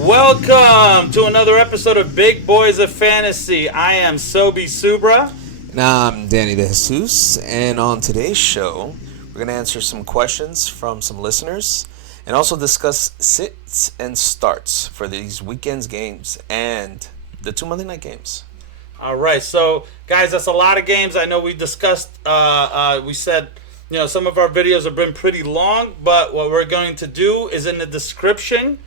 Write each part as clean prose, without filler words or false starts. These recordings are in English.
Welcome to another episode of Big Boys of Fantasy. I am Sobi Subra. And I'm Danny the Jesus, and on today's show, we're going to answer some questions from some listeners and also discuss sits and starts for these weekend's games and the 2 Monday night games. All right, so guys, that's a lot of games. I know we discussed, we said, some of our videos have been pretty long, but what we're going to do is in the description,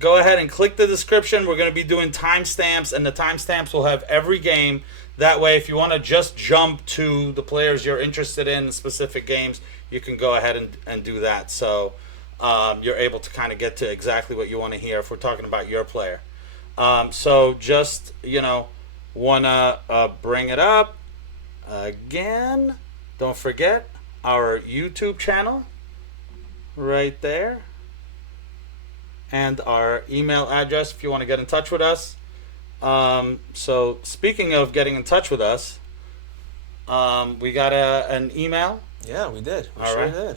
go ahead and click the description. We're going to be doing timestamps, and the timestamps will have every game. That way, if you want to just jump to the players you're interested in specific games, you can go ahead and do that. So you're able to kind of get to exactly what you want to hear if we're talking about your player. So just, want to bring it up again. Don't forget our YouTube channel right there. And our email address if you want to get in touch with us. So speaking of getting in touch with us, we got an email. Yeah, we did. We All sure right. did.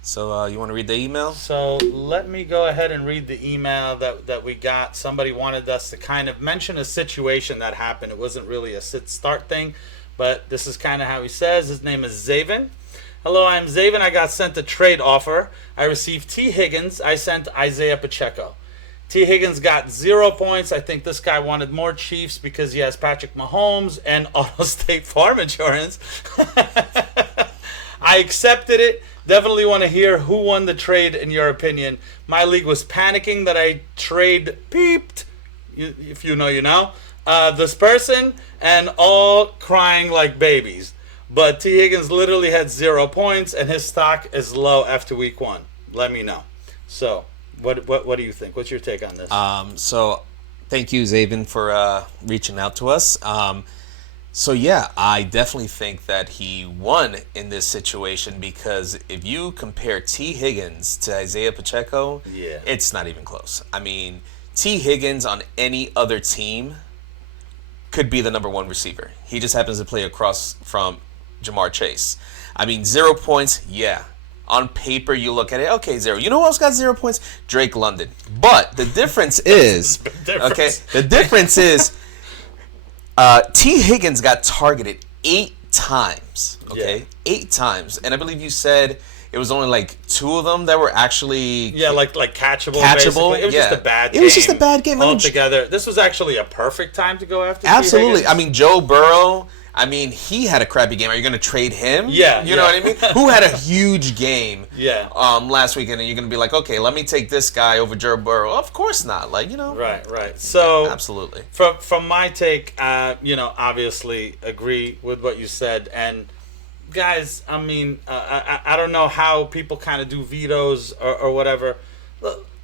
So you want to read the email? So let me go ahead and read the email that we got. Somebody wanted us to kind of mention a situation that happened. It wasn't really a sit-start thing, but this is kind of how he says. His name is Zaven. Hello, I'm Zaven. I got sent a trade offer. I received T. Higgins. I sent Isaiah Pacheco. T. Higgins got 0 points. I think this guy wanted more Chiefs because he has Patrick Mahomes and Auto State Farm Insurance. I accepted it. Definitely want to hear who won the trade in your opinion. My league was panicking that I trade peeped. If you know, you know. This person and all crying like babies. But T. Higgins literally had 0 points and his stock is low after week 1. Let me know. So, what do you think? What's your take on this? So thank you, Zaven, for reaching out to us. So yeah, I definitely think that he won in this situation because if you compare T. Higgins to Isaiah Pacheco, it's not even close. I mean, T. Higgins on any other team could be the number 1 receiver. He just happens to play across from Jamar Chase. I mean, 0 points, yeah. On paper, you look at it, okay, 0. You know who else got 0 points? Drake London. But the difference is, T. Higgins got targeted 8 times, okay? Yeah. 8 times. And I believe you said it was only like 2 of them that were actually... Yeah, like catchable, catchable. basically. It was just a bad game. It was just a bad game. Altogether. This was actually a perfect time to go after Absolutely. T. Higgins. I mean, Joe Burrow... he had a crappy game. Are you going to trade him? Yeah. You know what I mean? Who had a huge game last weekend, and you're going to be like, okay, let me take this guy over Joe Burrow. Of course not. Right. So, absolutely. From my take, obviously agree with what you said. And, guys, I mean, I don't know how people kind of do vetoes or whatever.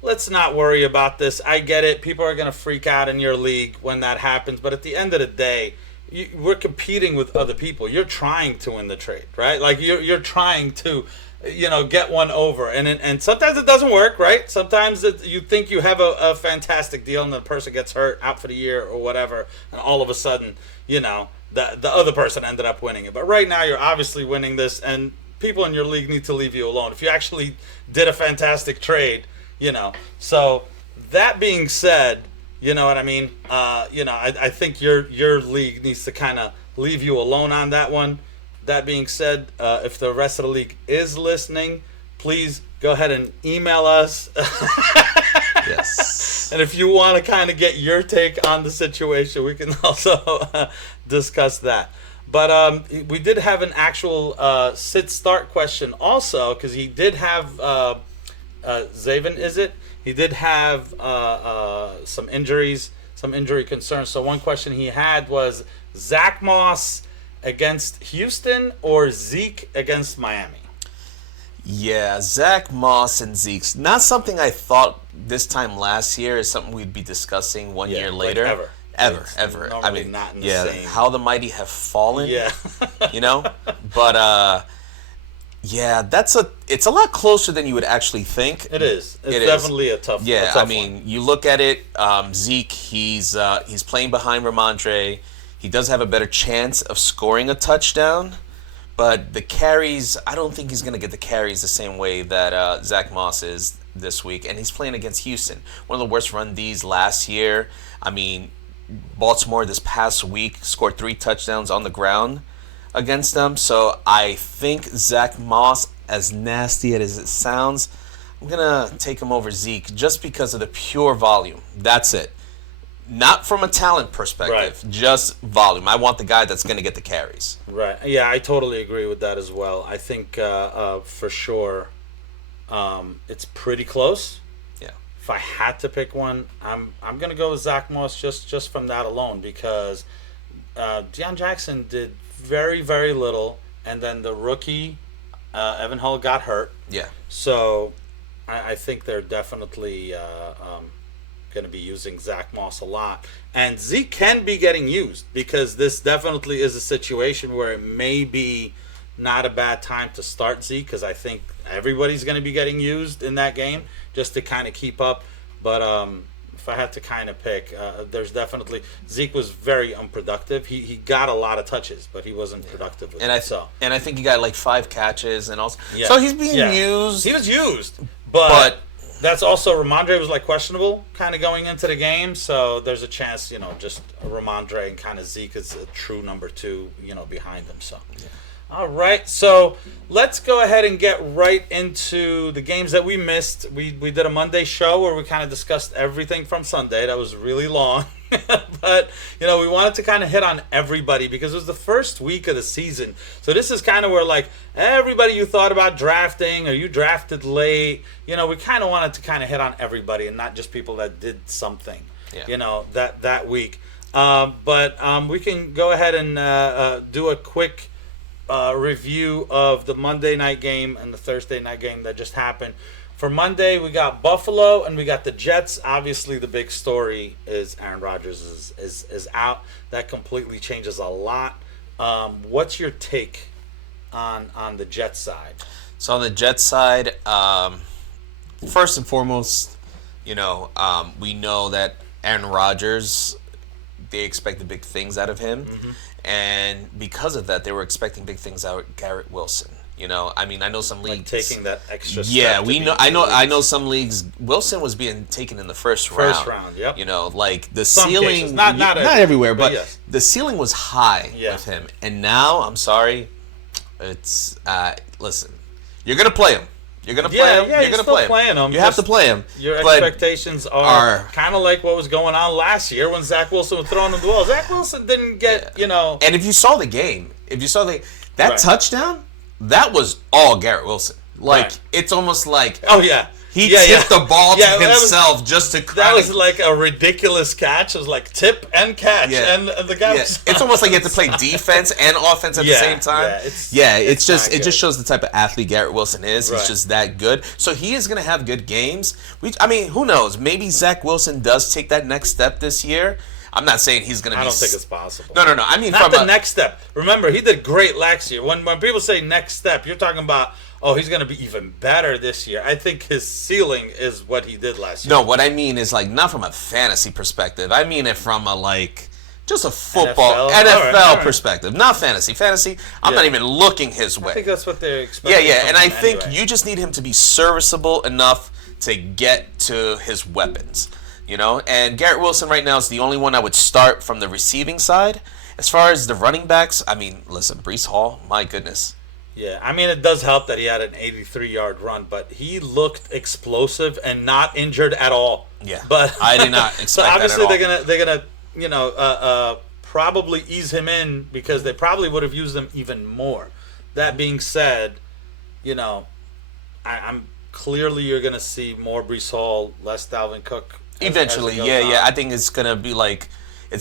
Let's not worry about this. I get it. People are going to freak out in your league when that happens. But at the end of the day, we're competing with other people. You're trying to win the trade, right? Like you're trying to, get one over, and sometimes it doesn't work, right? Sometimes you think you have a fantastic deal, and the person gets hurt, out for the year or whatever, and all of a sudden, the other person ended up winning it. But right now, you're obviously winning this, and people in your league need to leave you alone. If you actually did a fantastic trade, So that being said. You know what I mean? I think your league needs to kind of leave you alone on that one. That being said, if the rest of the league is listening, please go ahead and email us. Yes. And if you want to kind of get your take on the situation, we can also discuss that. But we did have an actual sit-start question also, because he did have Zaven, is it? He did have some injuries, some injury concerns. So one question he had was Zach Moss against Houston or Zeke against Miami? Yeah, Zach Moss and Zeke's not something I thought this time last year is something we'd be discussing 1 year later. Like Ever. I mean, not in the same. How the mighty have fallen. Yeah. But yeah, it's a lot closer than you would actually think. It is. It's definitely a tough. Yeah, a tough I mean, one. You look at it. Zeke, he's playing behind Ramondre. He does have a better chance of scoring a touchdown, but the carries, I don't think he's going to get the carries the same way that Zach Moss is. this week, and he's playing against Houston, one of the worst run Ds last year. I mean, Baltimore this past week scored 3 touchdowns on the ground against them. So I think Zach Moss, as nasty as it sounds, I'm going to take him over Zeke just because of the pure volume. That's it. Not from a talent perspective, just volume. I want the guy that's going to get the carries. Right. Yeah, I totally agree with that as well. I think for sure it's pretty close. Yeah. If I had to pick one, I'm going to go with Zach Moss just from that alone because Deion Jackson did very, very little, and then the rookie, Evan Hull, got hurt. Yeah. So I think they're definitely going to be using Zach Moss a lot. And Zeke can be getting used because this definitely is a situation where it may be not a bad time to start Zeke because I think everybody's going to be getting used in that game just to kind of keep up. But if I had to kind of pick, there's definitely Zeke was very unproductive. He got a lot of touches, but he wasn't productive with and it. And I think he got like 5 catches and also. Yeah. So he's being used. He was used, but that's also Ramondre was like questionable kind of going into the game, so there's a chance, just Ramondre and kind of Zeke is a true number 2, behind them. So, all right, so let's go ahead and get right into the games that we missed. We did a Monday show where we kind of discussed everything from Sunday. That was really long. But, we wanted to kind of hit on everybody because it was the first week of the season. So this is kind of where, like, everybody you thought about drafting or you drafted late, we kind of wanted to kind of hit on everybody and not just people that did something, that week. But we can go ahead and do a quick review of the Monday night game and the Thursday night game that just happened. For Monday, we got Buffalo and we got the Jets. Obviously, the big story is Aaron Rodgers is out. That completely changes a lot. What's your take on the Jets side? So on the Jets side, first and foremost, we know that Aaron Rodgers, they expected big things out of him. Mm-hmm. And because of that, they were expecting big things out of Garrett Wilson. I know some leagues taking that extra step. Yeah, we know. I know some leagues. Wilson was being taken in the first round. First round, yep. Like the some ceiling, cases. Not everywhere, but yes. The ceiling was high with him. And now, I'm sorry, it's listen. You're gonna play him. You're gonna play him. Yeah, you're gonna play him. You have to play him. Your expectations are kind of like what was going on last year when Zach Wilson was throwing the ball. Zach Wilson didn't get, And if you saw the game, that touchdown. That was all Garrett Wilson. It's almost like he tipped the ball to himself just to. That was like a ridiculous catch. It was like tip and catch, and the guy. Was it's almost like you have to play defense and offense at the same time. It just shows the type of athlete Garrett Wilson is. He's just that good. So he is going to have good games. Who knows? Maybe Zach Wilson does take that next step this year. I'm not saying he's going to be... I don't think it's possible. No. I mean, not the next step. Remember, he did great last year. When people say next step, you're talking about, he's going to be even better this year. I think his ceiling is what he did last year. No, what I mean is, not from a fantasy perspective. I mean it from just a football, NFL perspective. Not fantasy. Fantasy, I'm not even looking his way. I think that's what they're expecting. Yeah, and I think you just need him to be serviceable enough to get to his weapons. And Garrett Wilson right now is the only one I would start from the receiving side. As far as the running backs, listen, Breece Hall, my goodness. Yeah, it does help that he had an 83-yard run, but he looked explosive and not injured at all. Yeah, but I did not expect so obviously that at all. they're gonna probably ease him in because they probably would have used him even more. That being said, I'm clearly you're gonna see more Breece Hall, less Dalvin Cook. Eventually, I think it's gonna be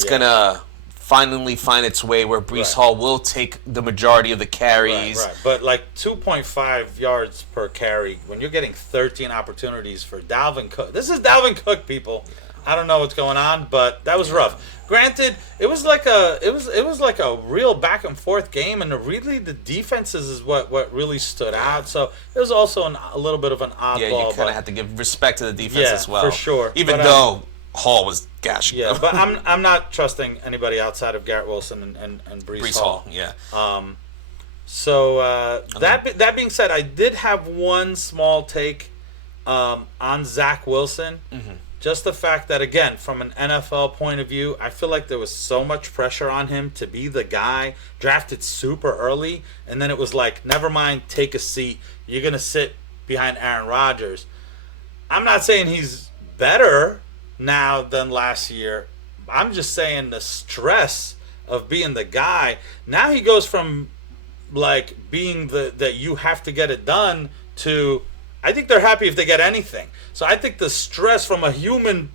gonna finally find its way where Breece Hall will take the majority of the carries. Right. But 2.5 yards per carry when you're getting 13 opportunities for Dalvin Cook. This is Dalvin Cook, people. I don't know what's going on, but that was rough. Granted, it was like a real back and forth game, and really the defenses is what really stood out. So it was also a little bit of an oddball. Yeah, you kind of have to give respect to the defense as well, for sure. Even though Hall was gashing. Yeah, but I'm not trusting anybody outside of Garrett Wilson and Breece Hall. Yeah. So that being said, I did have one small take on Zach Wilson. Just the fact that, again, from an NFL point of view, I feel like there was so much pressure on him to be the guy, drafted super early, and then it was like, never mind, take a seat. You're going to sit behind Aaron Rodgers. I'm not saying he's better now than last year. I'm just saying the stress of being the guy. Now he goes from, like, being that you have to get it done to, I think they're happy if they get anything. So I think the stress from a human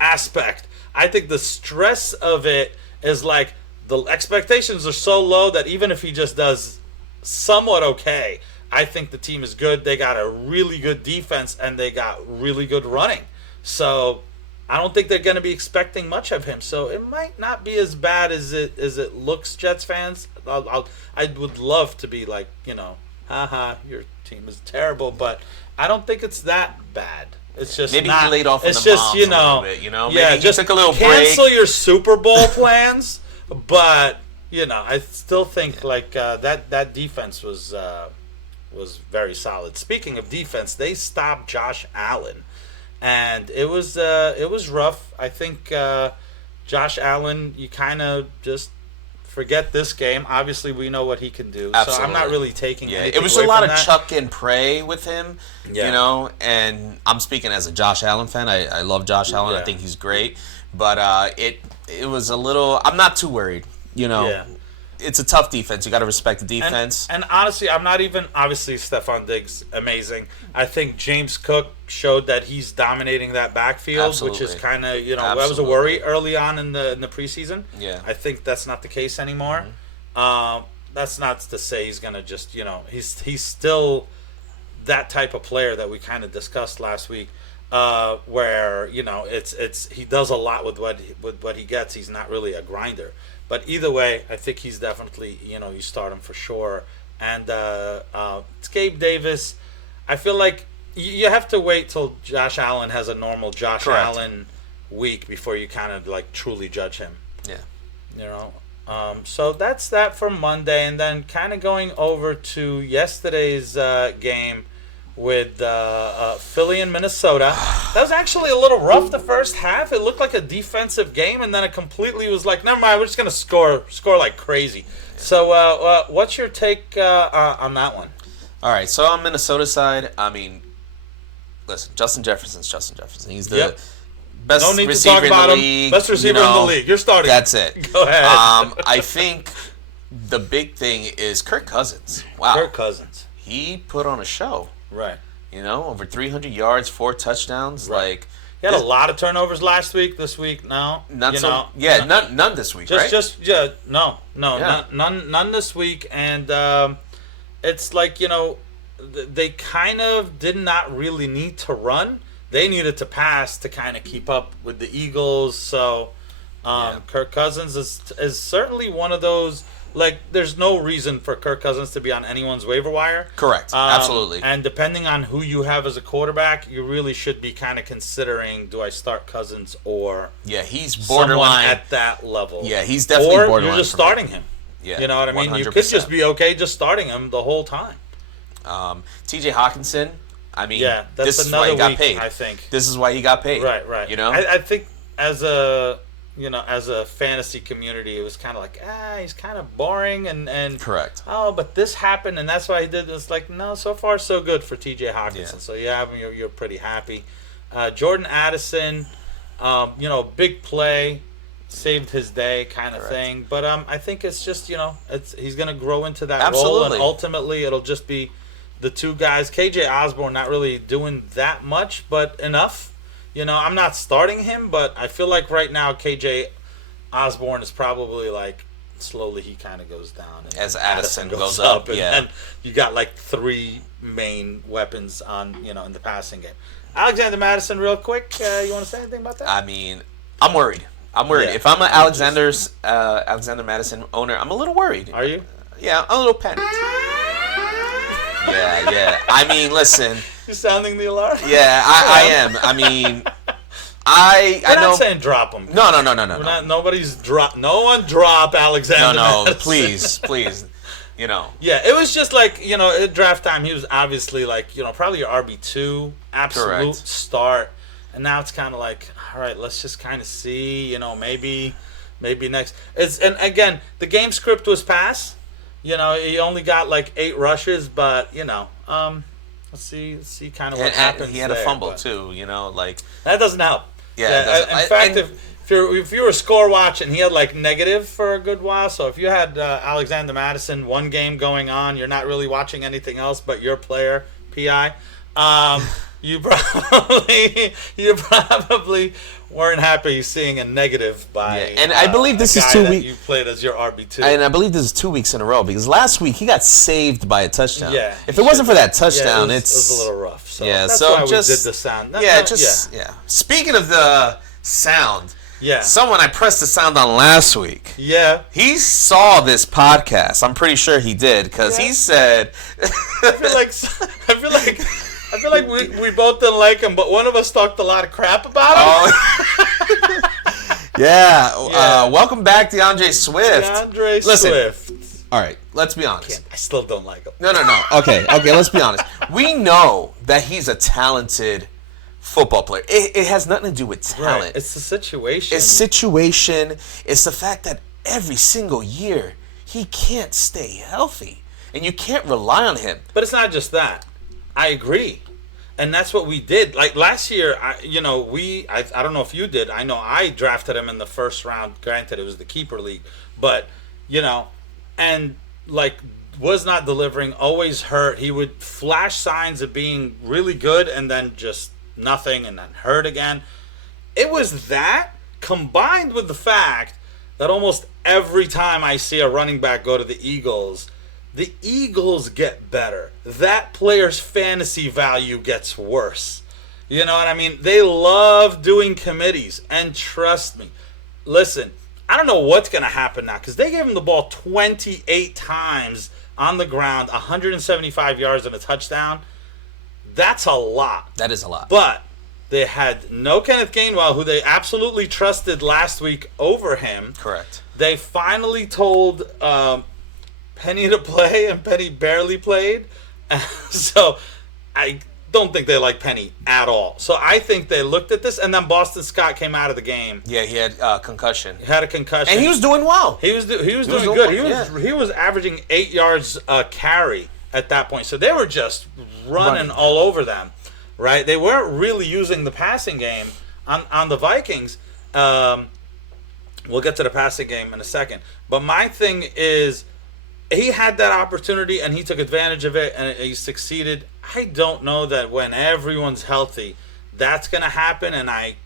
aspect, I think the stress of it is like the expectations are so low that even if he just does somewhat okay, I think the team is good. They got a really good defense and they got really good running. So I don't think they're going to be expecting much of him. So it might not be as bad as it looks, Jets fans. I would love to be like, haha, your team is terrible, but I don't think it's that bad. It's just maybe not, he laid off on it's the just, bombs a little bit, Maybe yeah, he just took a little cancel break. your Super Bowl plans, but I still think that defense was very solid. Speaking of defense, they stopped Josh Allen, and it was rough. I think Josh Allen, you kind of just forget this game. Obviously, we know what he can do. Absolutely. So I'm not really taking anything it was away a lot from of that. chuck and pray with him, and I'm speaking as a Josh Allen fan. I love Josh Allen. Yeah. I think he's great, but it was a little. I'm not too worried. Yeah. It's a tough defense. You got to respect the defense. And honestly, I'm not even... Obviously, Stephon Diggs, amazing. I think James Cook showed that he's dominating that backfield, Absolutely. which is kind of, that was a worry early on in the preseason. Yeah. I think that's not the case anymore. That's not to say he's going to just, he's still that type of player that we kind of discussed last week, where, it's he does a lot with what he gets. He's not really a grinder. But either way, I think he's definitely, you start him for sure. And it's Gabe Davis. I feel like you have to wait till Josh Allen has a normal Josh Correct. Allen week before you kind of like truly judge him. Yeah. So that's that for Monday. And then kind of going over to yesterday's game with Philly and Minnesota. That was actually a little rough the first half. It looked like a defensive game, and then it completely was like, never mind, we're just going to score like crazy. Yeah. So what's your take on that one? All right, so on Minnesota side, I mean, listen, Justin Jefferson's Justin Jefferson. He's the best no need receiver to talk about in the league. Best receiver in the league. You're starting. That's it. Go ahead. I think the big thing is Kirk Cousins. Wow. Kirk Cousins. He put on a show. Right. Over 300 yards, 4 touchdowns. Right. Like he had a lot of turnovers last week. This week, no. None this week, right? No. None this week, and it's like they kind of did not really need to run. They needed to pass to kind of keep up with the Eagles. So Kirk Cousins is certainly one of those. Like, there's no reason for Kirk Cousins to be on anyone's waiver wire. Correct. Absolutely. And depending on who you have as a quarterback, you really should be kind of considering, do I start Cousins or he's borderline at that level. Yeah, he's definitely or borderline. You're just starting him. Yeah, you know what I mean? 100%. You could just be okay just starting him the whole time. T.J. Hawkinson, I mean, that's this is another why he got week, paid. I think. This is why he got paid. Right. I think as a fantasy community, it was kind of like, he's kind of boring and correct. Oh, but this happened and that's why he did this. Like, no, so far so good for T.J. Hawkinson. So you have him, you're pretty happy. Jordan Addison, big play, saved his day kind of thing. But I think it's just he's gonna grow into that role, and ultimately it'll just be the two guys. KJ Osborne not really doing that much, but enough. I'm not starting him, but I feel like right now KJ Osborne is probably like slowly he kind of goes down and as Addison goes up, and then you got like 3 main weapons on in the passing game. Alexander Madison, real quick, you want to say anything about that? I mean, I'm worried. Yeah. If I'm an Alexander Madison owner, I'm a little worried. Are you? Yeah, I'm a little panicked. Yeah. I mean, listen. You're sounding the alarm? Yeah, I am. I mean, I know. We're not saying drop him. No. Not, nobody's drop. No one drop Alexander. No, Madison. please. Yeah, it was just like, at draft time, he was obviously like, probably your RB2, absolute Correct. start. And now it's kind of like, all right, let's just kind of see, maybe next. And again, the game script was pass. He only got like 8 rushes, but, let's see kind of what happens. He had a fumble too, like. That doesn't help. Yeah. In fact, if you were score watching, he had like negative for a good while. So if you had Alexander Madison, one game going on, you're not really watching anything else but your player, PI. You probably weren't happy seeing a negative by. Yeah. And I believe this is 2 weeks. You played as your RB2. And I believe this is 2 weeks in a row because last week he got saved by a touchdown. Yeah. If it wasn't for that touchdown, it was a little rough. So yeah. That's So why just we did the sound. Speaking of the sound. Yeah. Someone I pressed the sound on last week. Yeah. He saw this podcast. I'm pretty sure he did because he said. I feel like we both didn't like him, but one of us talked a lot of crap about him. Yeah. Welcome back, DeAndre Swift. Listen, Swift. All right, let's be honest. I still don't like him. No. Okay, let's be honest. We know that he's a talented football player. It has nothing to do with talent. Right. It's the situation. It's the fact that every single year he can't stay healthy, and you can't rely on him. But it's not just that. I agree. And that's what we did. Like last year, I don't know if you did. I know I drafted him in the first round. Granted, it was the keeper league. But, and like was not delivering, always hurt. He would flash signs of being really good and then just nothing and then hurt again. It was that combined with the fact that almost every time I see a running back go to the Eagles get better. That player's fantasy value gets worse. You know what I mean? They love doing committees. And trust me, listen, I don't know what's going to happen now because they gave him the ball 28 times on the ground, 175 yards and a touchdown. That's a lot. That is a lot. But they had no Kenneth Gainwell, who they absolutely trusted last week over him. Correct. They finally told Penny to play, and Penny barely played. So I don't think they like Penny at all. So I think they looked at this, and then Boston Scott came out of the game. Yeah, he had concussion. He had a concussion. And he was doing well. He was doing good. He was averaging 8 yards a carry at that point. So they were just running all over them, right? They weren't really using the passing game on the Vikings. We'll get to the passing game in a second. But my thing is, he had that opportunity and he took advantage of it and he succeeded. I don't know that when everyone's healthy, that's going to happen, and I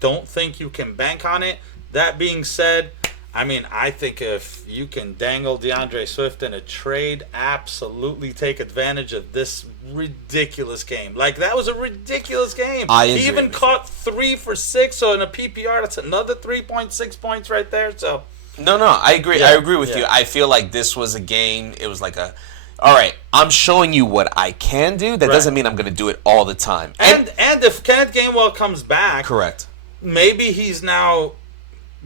don't think you can bank on it. That being said, I think if you can dangle DeAndre Swift in a trade, absolutely take advantage of this ridiculous game. Like, that was a ridiculous game. He even caught 3 for 6, so in a PPR, that's another 3.6 points right there. So No, I agree. I agree with you. I feel like this was a game. It was like all right, I'm showing you what I can do. That doesn't mean I'm going to do it all the time. And if Kenneth Gainwell comes back, correct, maybe he's now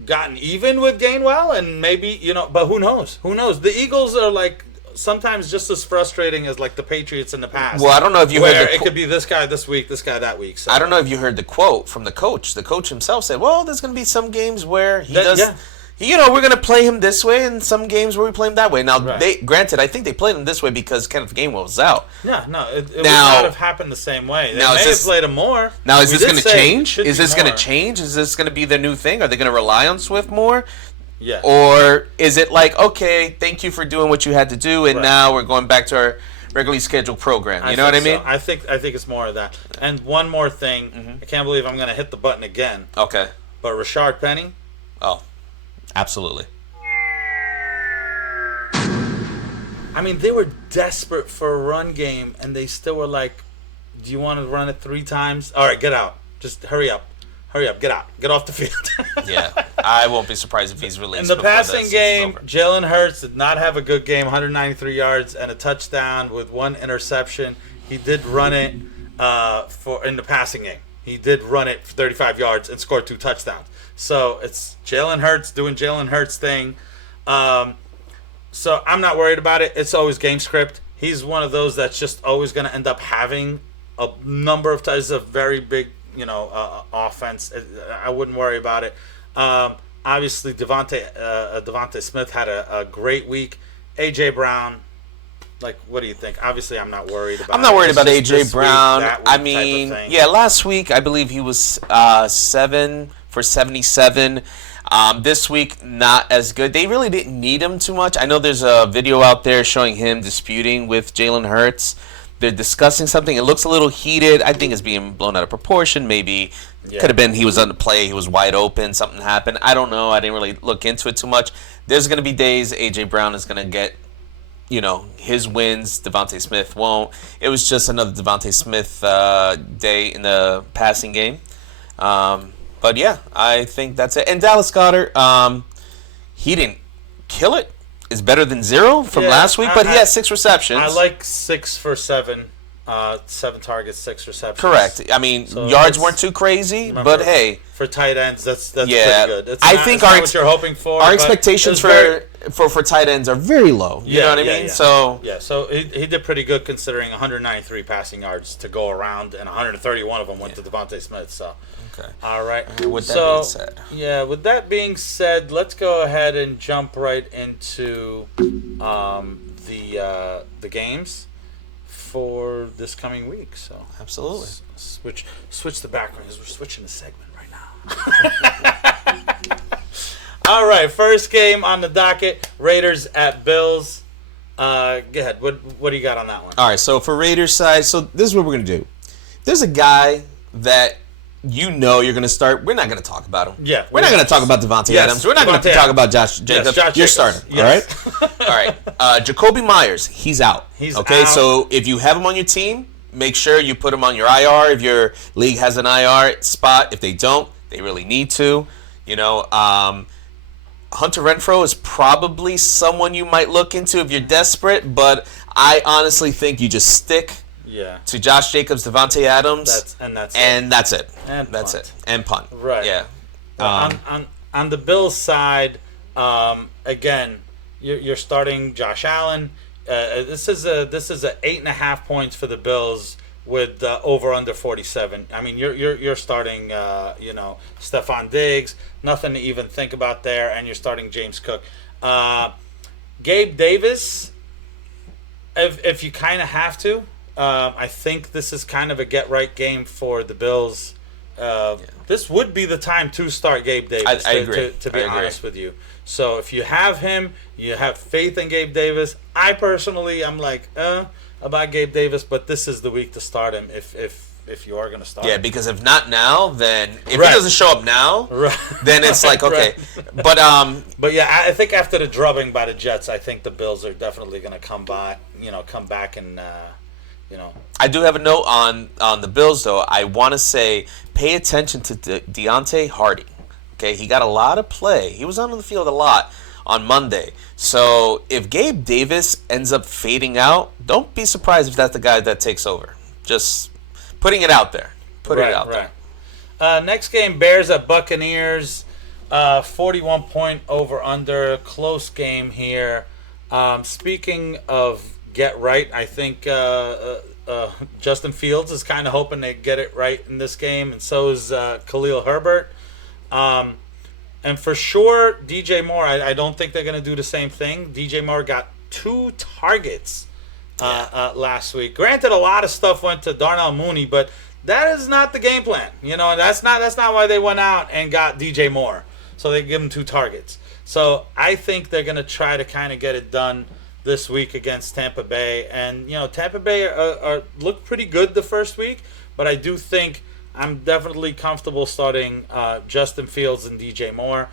gotten even with Gainwell, and maybe, but who knows? Who knows? The Eagles are like sometimes just as frustrating as like the Patriots in the past. Well, I don't know if you heard it could be this guy this week, this guy that week. So. I don't know if you heard the quote from the coach. The coach himself said, well, there's going to be some games where he does... Yeah. We're going to play him this way, and some games where we play him that way. Now, granted, I think they played him this way because Kenneth Gainwell was out. Yeah, no, it would not have happened the same way. They may have played him more. Now, is this going to change? Is this going to change? Is this going to be the new thing? Are they going to rely on Swift more? Yeah. Or is it like, okay, thank you for doing what you had to do, and now we're going back to our regularly scheduled program? You know what I mean? So. I think it's more of that. And one more thing, I can't believe I'm going to hit the button again. Okay. But Rashard Penny. Oh. Absolutely. They were desperate for a run game, and they still were like, do you want to run it 3 times? All right, get out. Just hurry up. Get out. Get off the field. Yeah, I won't be surprised if he's released. In the passing game, Jalen Hurts did not have a good game, 193 yards and a touchdown with 1 interception. He did run it in the passing game. He did run it for 35 yards and scored 2 touchdowns. So it's Jalen Hurts doing Jalen Hurts thing. So I'm not worried about it. It's always game script. He's one of those that's just always going to end up having a number of times a very big, offense. I wouldn't worry about it. Obviously, Devontae Smith had a great week. AJ Brown, like, what do you think? Obviously, I'm not worried about. I'm not worried about AJ Brown. I mean, yeah, last week I believe he was 7 for 77. This week, not as good. They really didn't need him too much. I know there's a video out there showing him disputing with Jalen Hurts. They're discussing something. It looks a little heated. I think it's being blown out of proportion. Maybe could have been he was on the play. He was wide open. Something happened. I don't know. I didn't really look into it too much. There's going to be days A.J. Brown is going to get, his wins. Devontae Smith won't. It was just another Devontae Smith day in the passing game. But yeah, I think that's it. And Dallas Goedert, he didn't kill it. It's better than 0 from last week, but he had 6 receptions. I like 6 for 7. 7 targets, 6 receptions. Correct. I mean, so yards weren't too crazy, remember, but hey, for tight ends, that's pretty good. I think what you're hoping for. Our expectations for tight ends are very low. You know what I mean? Yeah. So he did pretty good considering 193 passing yards to go around, and 131 of them went to Devontae Smith. So. Okay. All right. With that being said. Yeah, with that being said, let's go ahead and jump right into the games for this coming week. So absolutely. Switch the background because we're switching the segment right now. All right, first game on the docket: Raiders at Bills. Go ahead. What do you got on that one? All right. So for Raiders side, so this is what we're gonna do. There's a guy that. You're going to start. We're not going to talk about him. Yeah. We're not going to talk about Devontae Adams. We're not going to talk about Josh Jacobs. You're starting. Yes. All right? All right. Jacoby Myers, he's out. He's okay, out. So if you have him on your team, make sure you put him on your IR if your league has an IR spot. If they don't, they really need to. Hunter Renfrow is probably someone you might look into if you're desperate, but I honestly think you just stick to Josh Jacobs, Devontae Adams, and that's it. And punt. Right. Yeah. On the Bills side, again, you're starting Josh Allen. This is a 8.5 points for the Bills with over under 47. I mean, you're starting Stephon Diggs, nothing to even think about there, and you're starting James Cook. Gabe Davis, if you kind of have to. I think this is kind of a get-right game for the Bills. This would be the time to start Gabe Davis, I agree. To be honest with you. So if you have him, you have faith in Gabe Davis. I personally, I'm like, about Gabe Davis, but this is the week to start him if you are going to start him. Yeah, because if not now, then if he doesn't show up now, then it's like, okay. But yeah, I think after the drubbing by the Jets, I think the Bills are definitely going to come back and... I do have a note on the Bills, though. I want to say pay attention to Deontay Hardy. Okay, he got a lot of play. He was on the field a lot on Monday. So if Gabe Davis ends up fading out, don't be surprised if that's the guy that takes over. Just putting it out there. Put it out there. Next game, Bears at Buccaneers. 41-point over-under. Close game here. Speaking of get right, I think Justin Fields is kind of hoping to get it right in this game, and so is Khalil Herbert. And for sure, DJ Moore, I don't think they're going to do the same thing. DJ Moore got 2 targets last week. Granted, a lot of stuff went to Darnell Mooney, but that is not the game plan. That's not why they went out and got DJ Moore. So they give him 2 targets. So I think they're going to try to kind of get it done this week against Tampa Bay. And, Tampa Bay are look pretty good the first week, but I do think I'm definitely comfortable starting Justin Fields and DJ Moore.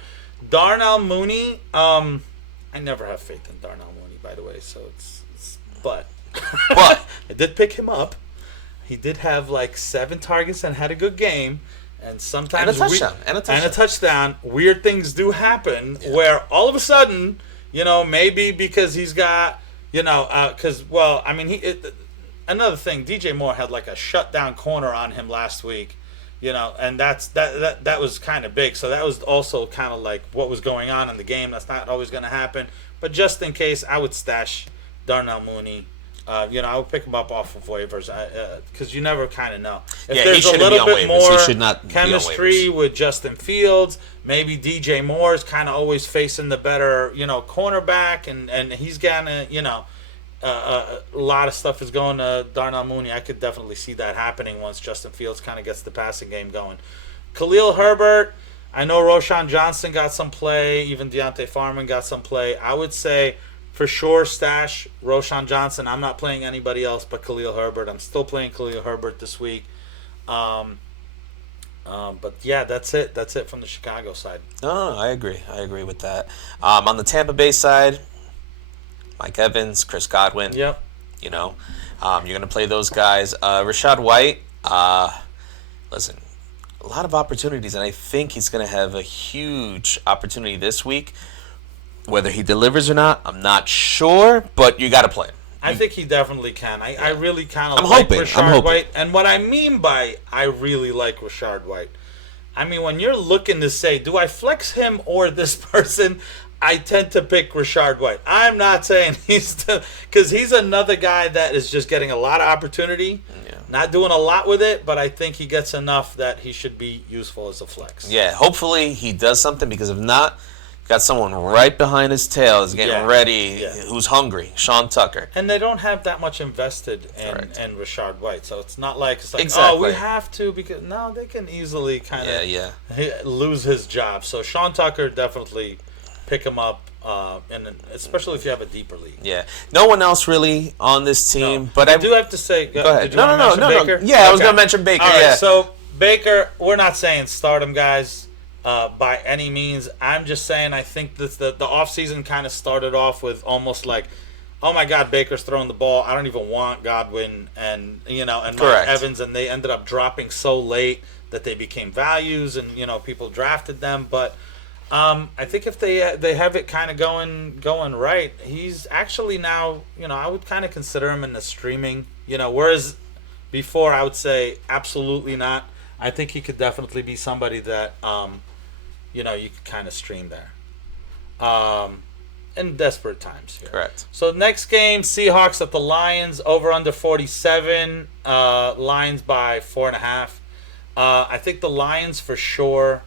Darnell Mooney, I never have faith in Darnell Mooney, by the way, so but I did pick him up. He did have like 7 targets and had a good game. And sometimes and a touchdown. Weird things do happen where all of a sudden, maybe because he's got, another thing, DJ Moore had like a shutdown corner on him last week, and that was kind of big. So that was also kind of like what was going on in the game. That's not always going to happen. But just in case, I would stash Darnell Mooney. I would pick him up off of waivers because you never kind of know. If there's a little bit more chemistry with Justin Fields, maybe DJ Moore is kind of always facing the better, cornerback, and he's gonna, a lot of stuff is going to Darnell Mooney. I could definitely see that happening once Justin Fields kind of gets the passing game going. Khalil Herbert, I know Roshan Johnson got some play, even Deontay Foreman got some play. I would say for sure stash Roshan Johnson. I'm not playing anybody else but Khalil Herbert. I'm still playing Khalil Herbert this week. But yeah, that's it. That's it from the Chicago side. No, I agree. I agree with that. On the Tampa Bay side, Mike Evans, Chris Godwin. Yep. You're going to play those guys. Rachaad White, listen, a lot of opportunities, and I think he's going to have a huge opportunity this week. Whether he delivers or not, I'm not sure, but you got to play him. I think he definitely can. I really kind of like Rachaad White. And what I mean by I really like Rachaad White, I mean, when you're looking to say, do I flex him or this person, I tend to pick Rachaad White. I'm not saying because he's another guy that is just getting a lot of opportunity, not doing a lot with it, but I think he gets enough that he should be useful as a flex. Yeah, hopefully he does something, because if not, got someone right behind his tail is getting ready, who's hungry, Sean Tucker. And they don't have that much invested in Rachaad White, so it's not like oh, we have to, because no, they can easily kind of lose his job. So Sean Tucker, definitely pick him up, and especially if you have a deeper league. Yeah, no one else really on this team, but I do have to say. Go ahead. Did you want to mention Baker? Yeah, I was going to mention Baker. All right, so Baker, we're not saying start him, guys. By any means, I'm just saying I think that the offseason kind of started off with almost like, oh my God, Baker's throwing the ball. I don't even want Godwin and Mike Evans, and they ended up dropping so late that they became values, and people drafted them. But I think if they have it kind of going right, he's actually now I would kind of consider him in the streaming. Whereas before I would say absolutely not. I think he could definitely be somebody that you could kind of stream there. In desperate times here. Correct. So next game, Seahawks at the Lions, over under 47. Lions by 4.5. I think the Lions for sure.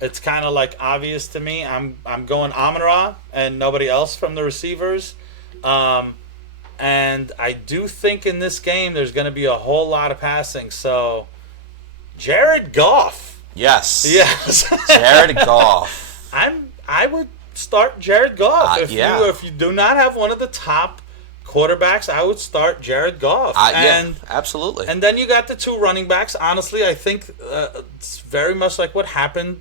It's kind of like obvious to me. I'm going Amon-Ra and nobody else from the receivers. And I do think in this game there's going to be a whole lot of passing. So Jared Goff. Yes. Jared Goff. I would start Jared Goff. If you do not have one of the top quarterbacks, I would start Jared Goff. Absolutely. And then you got the two running backs. Honestly, I think it's very much like what happened,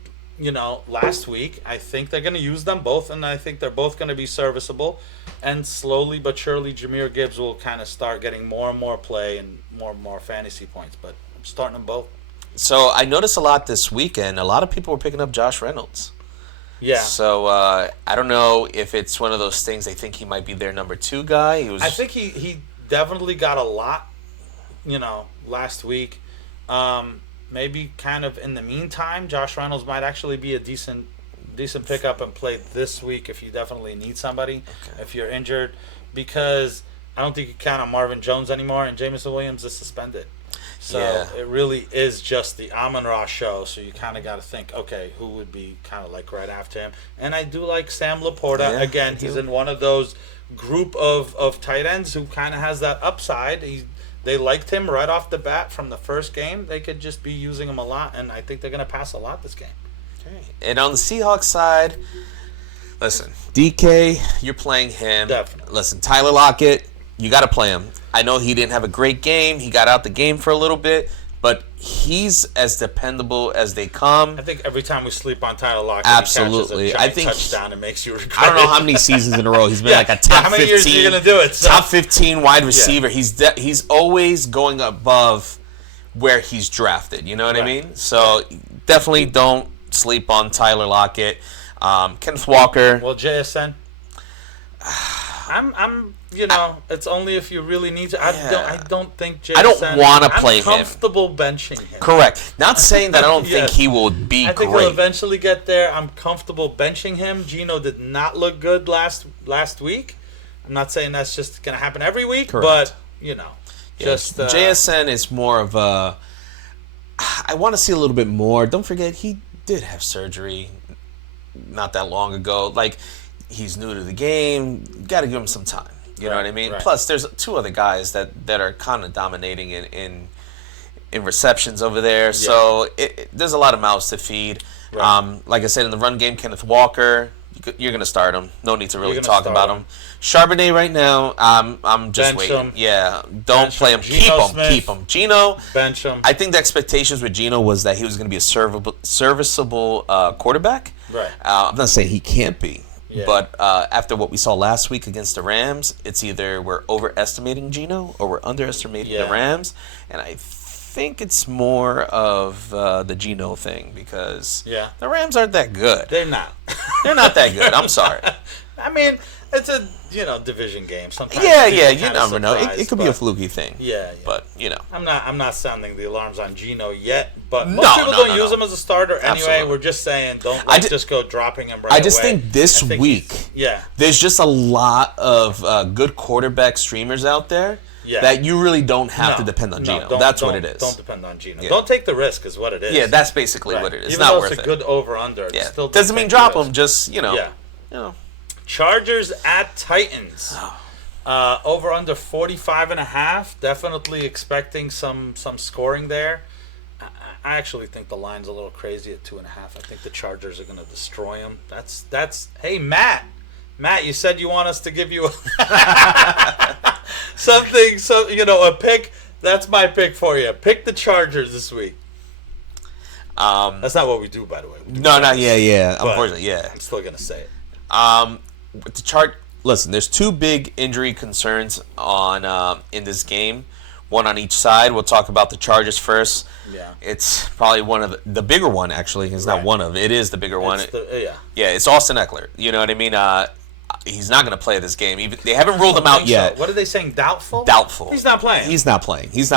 last week. I think they're going to use them both, and I think they're both going to be serviceable. And slowly but surely, Jahmyr Gibbs will kind of start getting more and more play and more fantasy points. But I'm starting them both. So I noticed a lot this weekend. A lot of people were picking up Josh Reynolds. Yeah. So I don't know if it's one of those things. They think he might be their number 2 guy. I think he definitely got a lot, last week. Maybe kind of in the meantime, Josh Reynolds might actually be a decent pickup and play this week if you definitely need somebody, if you're injured, because I don't think you count on Marvin Jones anymore, and Jameson Williams is suspended. So it really is just the Amon-Ra show. So you kind of got to think, okay, who would be kind of like right after him? And I do like Sam Laporta. Yeah, again, he's in one of those group of tight ends who kind of has that upside. They liked him right off the bat from the first game. They could just be using him a lot, and I think they're going to pass a lot this game. Okay. And on the Seahawks side, listen, DK, you're playing him. Definitely. Listen, Tyler Lockett, you got to play him. I know he didn't have a great game. He got out the game for a little bit, but he's as dependable as they come. I think every time we sleep on Tyler Lockett, absolutely, he catches a giant touchdown and makes you regret. I don't know how many seasons in a row he's been like a top 15. How many years are you gonna do it? So. Top 15 wide receiver. Yeah. He's always going above where he's drafted. You know what I mean? So definitely don't sleep on Tyler Lockett. Kenneth Walker. Well, JSN. it's only if you really need to. I don't think JSN. I don't want to play him. I'm comfortable benching him. Correct. Not saying that I don't think he will be great. I think he'll eventually get there. I'm comfortable benching him. Gino did not look good last week. I'm not saying that's just going to happen every week, but, just... JSN is more of a... I want to see a little bit more. Don't forget, he did have surgery not that long ago. Like, he's new to the game. Got to give him some time. You know what I mean? Right. Plus, there's 2 other guys that are kind of dominating in receptions over there. Yeah. So there's a lot of mouths to feed. Right. Like I said, in the run game, Kenneth Walker, you're going to start him. No need to really talk about him. Charbonnet right now, I'm just bench waiting. Him. Yeah, don't play him. Keep him. Gino, bench him. I think the expectations with Gino was that he was going to be a serviceable quarterback. Right. I'm not saying he can't be. Yeah. But after what we saw last week against the Rams, it's either we're overestimating Gino or we're underestimating the Rams. And I think it's more of the Gino thing because the Rams aren't that good. They're not. They're not that good. I'm sorry. I mean, it's a division game. Sometimes you never know. It could be a fluky thing. Yeah. But I'm not sounding the alarms on Gino yet. But most people don't use him as a starter anyway. Absolutely. We're just saying don't just go dropping him right I just away. think this week, there's just a lot of good quarterback streamers out there that you really don't have to depend on Gino. That's what it is. Don't depend on Gino. Yeah. Don't take the risk is what it is. Yeah, that's basically what it is. Even not though worth it's a good over-under. Yeah. Still doesn't mean drop him. Just, Chargers at Titans. Over under 45.5. Definitely expecting some scoring there. I actually think the line's a little crazy at 2.5. I think the Chargers are going to destroy them. That's. Hey, Matt, you said you want us to give you a pick. That's my pick for you. Pick the Chargers this week. That's not what we do, by the way. Unfortunately, I'm still going to say it. With the chart, listen, there's 2 big injury concerns on in this game. One on each side. We'll talk about the Chargers first. Yeah. It's probably one of the bigger one, actually. It's not one of. It is the bigger one. It's Austin Eckler. You know what I mean? He's not going to play this game. They haven't ruled him out yet. What are they saying? Doubtful? Doubtful. He's not playing. He's not playing. Can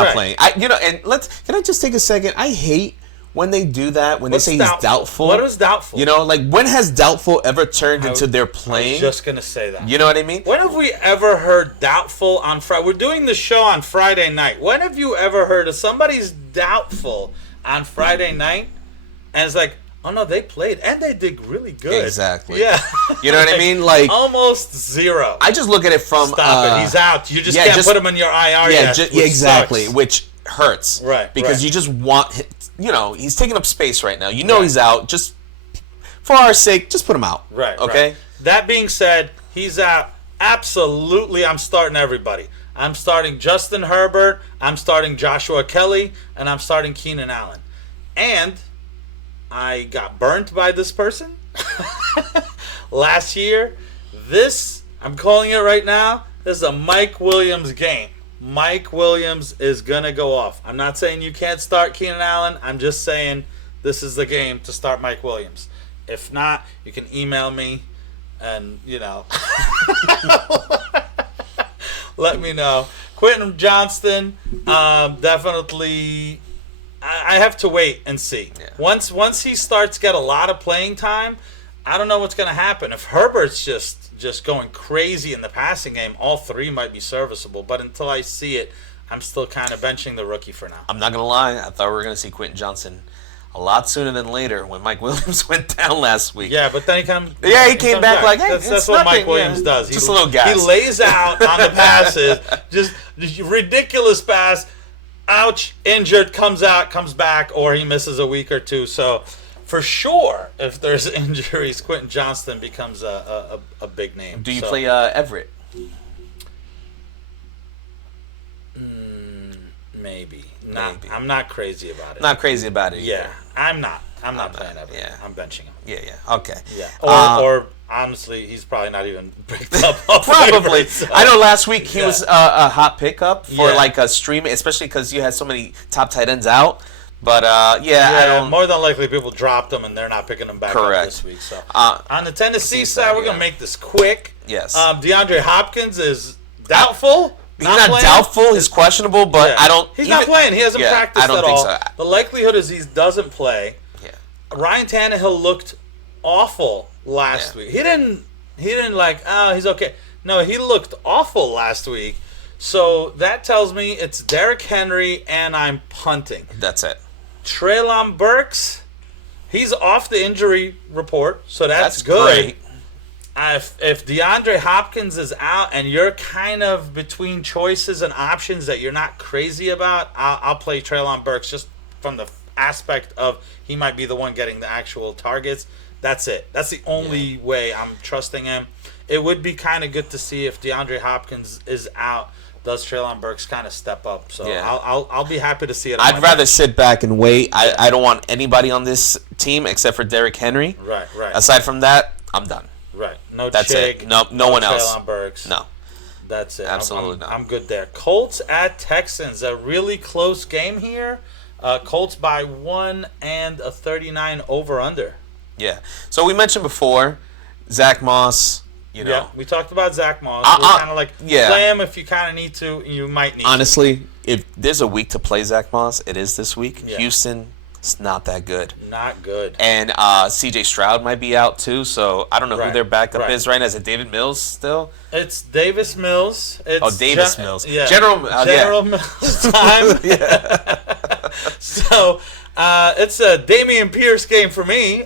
I just take a second? I hate when they do that, when they say he's doubtful. What is doubtful? When has doubtful ever turned into their playing? I was just going to say that. You know what I mean? When have we ever heard doubtful on Friday? We're doing the show on Friday night. When have you ever heard of somebody's doubtful on Friday night? And it's like, oh no, they played and they did really good. Exactly. Yeah. You know what I mean? Like almost zero. I just look at it from stop it. He's out. You just can't put him in your IR yet. Exactly. Sucks. Which hurts. Right. Because you just want he's taking up space right now. He's out. Just for our sake, just put him out. Right. Okay? Right. That being said, he's out. Absolutely, I'm starting everybody. I'm starting Justin Herbert, I'm starting Joshua Kelly, and I'm starting Keenan Allen. And I got burnt by this person last year. I'm calling it right now, this is a Mike Williams game. Mike Williams is going to go off. I'm not saying you can't start Keenan Allen. I'm just saying this is the game to start Mike Williams. If not, you can email me and, let me know. Quentin Johnston, definitely, I have to wait and see. Yeah. Once he starts get a lot of playing time, I don't know what's going to happen. If Herbert's just going crazy in the passing game, all 3 might be serviceable. But until I see it, I'm still kind of benching the rookie for now. I'm not going to lie. I thought we were going to see Quentin Johnson a lot sooner than later when Mike Williams went down last week. Yeah, but then he came back like, hey, that's what Mike Williams does. Just a little gas. He lays out on the passes, just ridiculous pass. Ouch, injured, comes out, comes back, or he misses a week or 2. So for sure, if there's injuries, Quentin Johnston becomes a big name. Do you play Everett? Maybe. I'm not crazy about it. Not crazy about it either. Yeah, I'm not playing Everett. Yeah. I'm benching him. Yeah. Okay. Yeah. Or honestly, he's probably not even picked up. Probably. So. I know last week he was a hot pickup for like a stream, especially because you had so many top tight ends out. But I don't. More than likely, people dropped him and they're not picking them back up this week. So on the Tennessee side, we're gonna make this quick. Yes. DeAndre Hopkins is Doubtful? He's not playing? doubtful. He's questionable, but Yeah. I don't. He's not playing. He hasn't practiced I don't at think all. so. The likelihood is he doesn't play. Yeah. Ryan Tannehill looked awful last week. He didn't like, oh, he's okay. No, he looked awful last week. So that tells me it's Derrick Henry and I'm punting. That's it. Treylon Burks, he's off the injury report, so that's good. Great. If DeAndre Hopkins is out and you're kind of between choices and options that you're not crazy about, I'll play Treylon Burks just from the aspect of he might be the one getting the actual targets. That's it. That's the only way I'm trusting him. It would be kind of good to see if DeAndre Hopkins is out. Does Treylon Burks kind of step up? So I'll be happy to see it. I'd rather sit back and wait. I don't want anybody on this team except for Derrick Henry. Right. Aside from that, I'm done. Right. No That's Chig. it. No one else. Treylon Burks. No. That's it. Absolutely not. I'm good there. Colts at Texans. A really close game here. Colts by 1 and a 39 over-under. Yeah. So we mentioned before, Zach Moss. You know. Yeah, we talked about Zach Moss. We're kind of like, play him if you kind of need to. You might need Honestly, if there's a week to play Zach Moss, it is this week. Yeah. Houston, it's not that good. Not good. And C.J. Stroud might be out too, so I don't know who their backup is right now. Is it David Mills still? It's Davis Mills. It's Davis Mills. Yeah. General Mills time. So it's a Dameon Pierce game for me.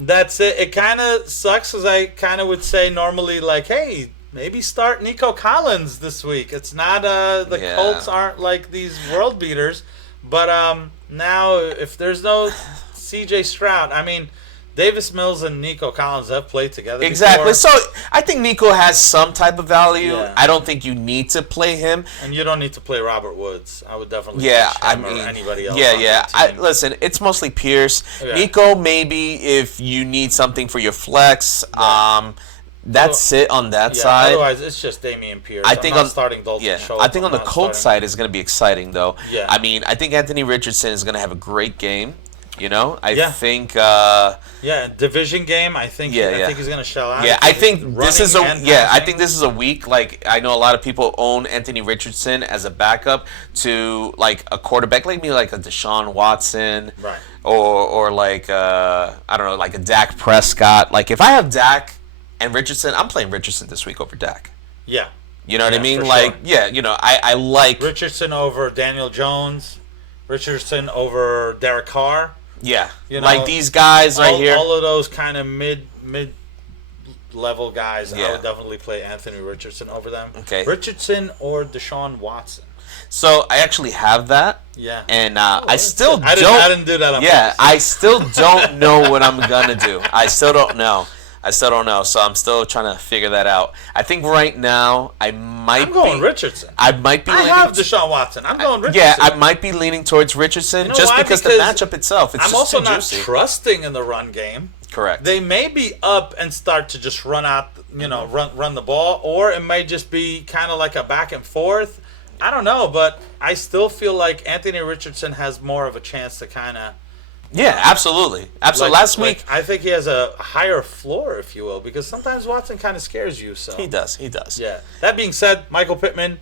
That's it. It kind of sucks because I kind of would say normally like, hey, maybe start Nico Collins this week. It's not the Colts aren't like these world beaters, but now if there's no C.J. Stroud, I mean, Davis Mills and Nico Collins have played together Exactly. before. So I think Nico has some type of value. Yeah. I don't think you need to play him. And you don't need to play Robert Woods. I would definitely I or anybody else. Listen, it's mostly Pierce. Yeah. Nico, maybe if you need something for your flex. That's it on that side. Otherwise, it's just Dameon Pierce. I think I'm not starting Dalton Schultz. I think on the Colts side is going to be exciting, though. Yeah. I mean, I think Anthony Richardson is going to have a great game. You know, I think. Division game. I think. I think he's going to shell out. Yeah, I think this is I think this is a week. Like, I know a lot of people own Anthony Richardson as a backup to like a quarterback, like maybe like a Deshaun Watson, right? Or like I don't know, like a Dak Prescott. Like if I have Dak and Richardson, I'm playing Richardson this week over Dak. Yeah. You know what I mean? Like, sure. You know, I like Richardson over Daniel Jones, Richardson over Derek Carr. Yeah, you know, like these guys right here. All of those kind of mid-level guys, I would definitely play Anthony Richardson over them. Okay. Richardson or Deshaun Watson. So I actually have that. Yeah. And I still don't. I didn't do that on purpose. I still don't know what I'm gonna do. I still don't know. So I'm still trying to figure that out. I think right now I'm going Richardson. I might be. I have Deshaun Watson. I'm going Richardson. Yeah, I might be leaning towards Richardson just because the matchup itself. It's I'm just also too not juicy. trusting in the run game. Correct. They may be up and start to just run out, run the ball, or it may just be kind of like a back and forth. I don't know, but I still feel like Anthony Richardson has more of a chance to kind of. Yeah, absolutely. Last week, I think he has a higher floor, if you will, because sometimes Watson kind of scares you. So he does. Yeah. That being said, Michael Pittman,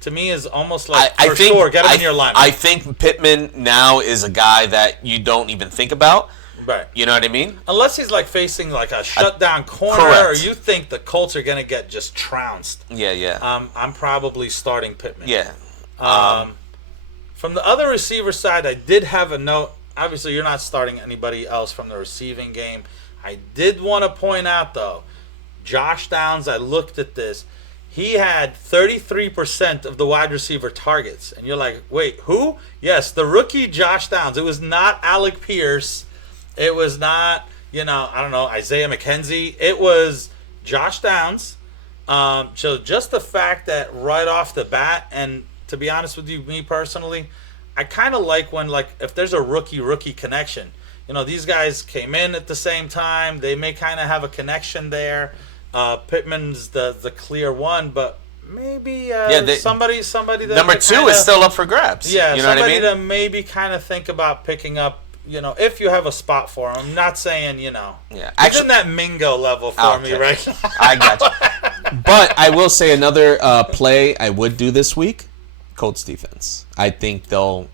to me, is almost like sure get him in your lineup. I think Pittman now is a guy that you don't even think about. Right. You know what I mean? Unless he's like facing like a shutdown corner, correct. or you think the Colts are gonna get just trounced. Yeah. I'm probably starting Pittman. Yeah. From the other receiver side, I did have a note. Obviously, you're not starting anybody else from the receiving game. I did want to point out, though, Josh Downs, I looked at this. He had 33% of the wide receiver targets. And you're like, wait, who? Yes, the rookie Josh Downs. It was not Alec Pierce. It was not, I don't know, Isaiah McKenzie. It was Josh Downs. So just the fact that right off the bat, and to be honest with you, me personally, I kind of like when, like, if there's a rookie connection. These guys came in at the same time. They may kind of have a connection there. Pittman's the clear one, but maybe somebody that number two is still up for grabs. Yeah, you know somebody what I mean? to maybe kind of think about picking up. If you have a spot for him. I'm not saying, Yeah, it's in that Mingo level for me right now. I got you. But I will say another play I would do this week, Colts defense. I think they'll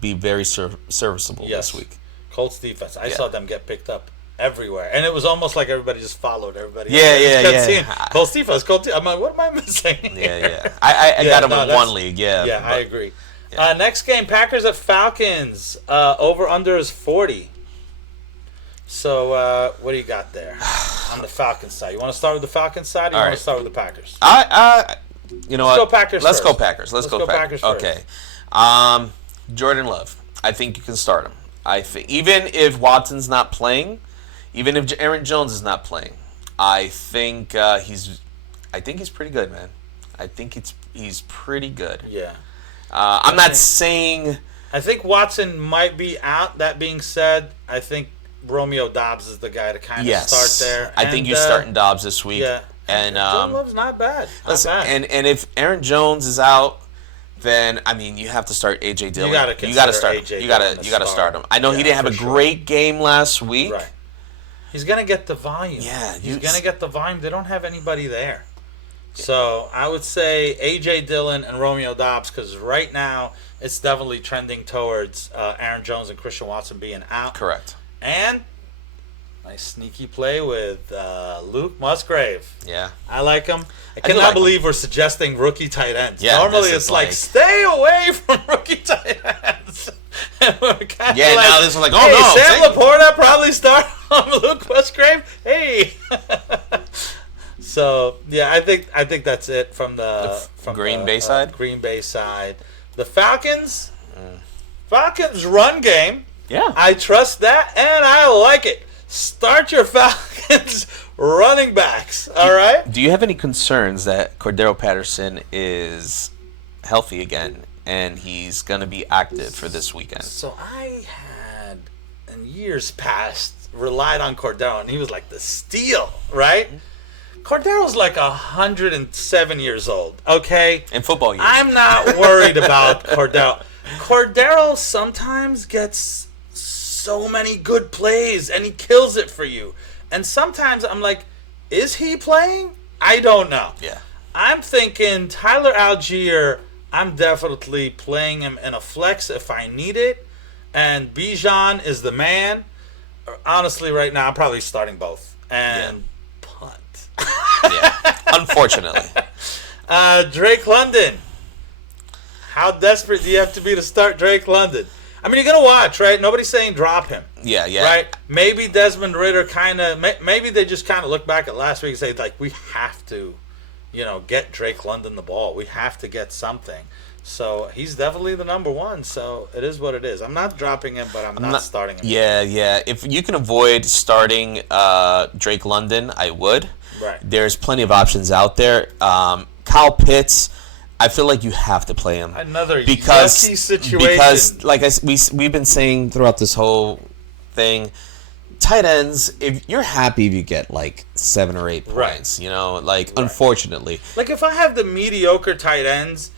be very serviceable this week. Colts defense. I saw them get picked up everywhere, and it was almost like everybody just followed everybody. Yeah. Colts defense. I'm like, what am I missing? Yeah. I got them in one league. Yeah, I agree. Yeah. Next game, Packers at Falcons. Over under is 40. So what do you got there on the Falcons side? You want to start with the Falcons side, or you want to start with the Packers? You know what? Let's go Packers. Let's go Packers. Okay. Jordan Love. I think you can start him. I think even if Watson's not playing, even if Aaron Jones is not playing, I think he's pretty good, man. I think he's pretty good. Yeah. I'm not saying. I think Watson might be out. That being said, I think Romeo Doubs is the guy to kind of start there. I think you're starting Doubs this week. Yeah. And Jordan Love's not bad. And if Aaron Jones is out, then you have to start AJ Dillon. You got to start him. You got to start him. I know he didn't have a great game last week. Right. He's gonna get the volume. Yeah, he's gonna get the volume. They don't have anybody there. So I would say AJ Dillon and Romeo Doubs, because right now it's definitely trending towards Aaron Jones and Christian Watson being out. Correct. And nice sneaky play with Luke Musgrave. Yeah. I like him. I cannot believe we're suggesting rookie tight ends. Yeah, normally it's like, stay away from rookie tight ends. Now this is like, Sam Laporta probably start on Luke Musgrave. Hey. So, yeah, I think that's it from the Green Bay side. Green Bay side. The Falcons run game. Yeah. I trust that, and I like it. Start your Falcons running backs, all right? Do you have any concerns that Cordero Patterson is healthy again and he's going to be active for this weekend? So I had, in years past, relied on Cordero, and he was like the steal, right? Cordero's like 107 years old, okay? In football years. I'm not worried about Cordero. Cordero sometimes gets so many good plays, and he kills it for you. And sometimes I'm like, is he playing? I don't know. Yeah. I'm thinking Tyler Algier, I'm definitely playing him in a flex if I need it. And Bijan is the man. Honestly, right now, I'm probably starting both. And punt. Yeah, unfortunately. Drake London. How desperate do you have to be to start Drake London? I mean, you're going to watch, right? Nobody's saying drop him. Yeah. Right? Maybe Desmond Ridder maybe they just kind of look back at last week and say, like, we have to, get Drake London the ball. We have to get something. So he's definitely the number one. So it is what it is. I'm not dropping him, but I'm not starting him. Yeah. If you can avoid starting Drake London, I would. Right. There's plenty of options out there. Kyle Pitts, I feel like you have to play him. Another yucky situation. Because, like we've been saying throughout this whole thing, tight ends, if you're happy if you get like 7 or 8 points, unfortunately. Like if I have the mediocre tight ends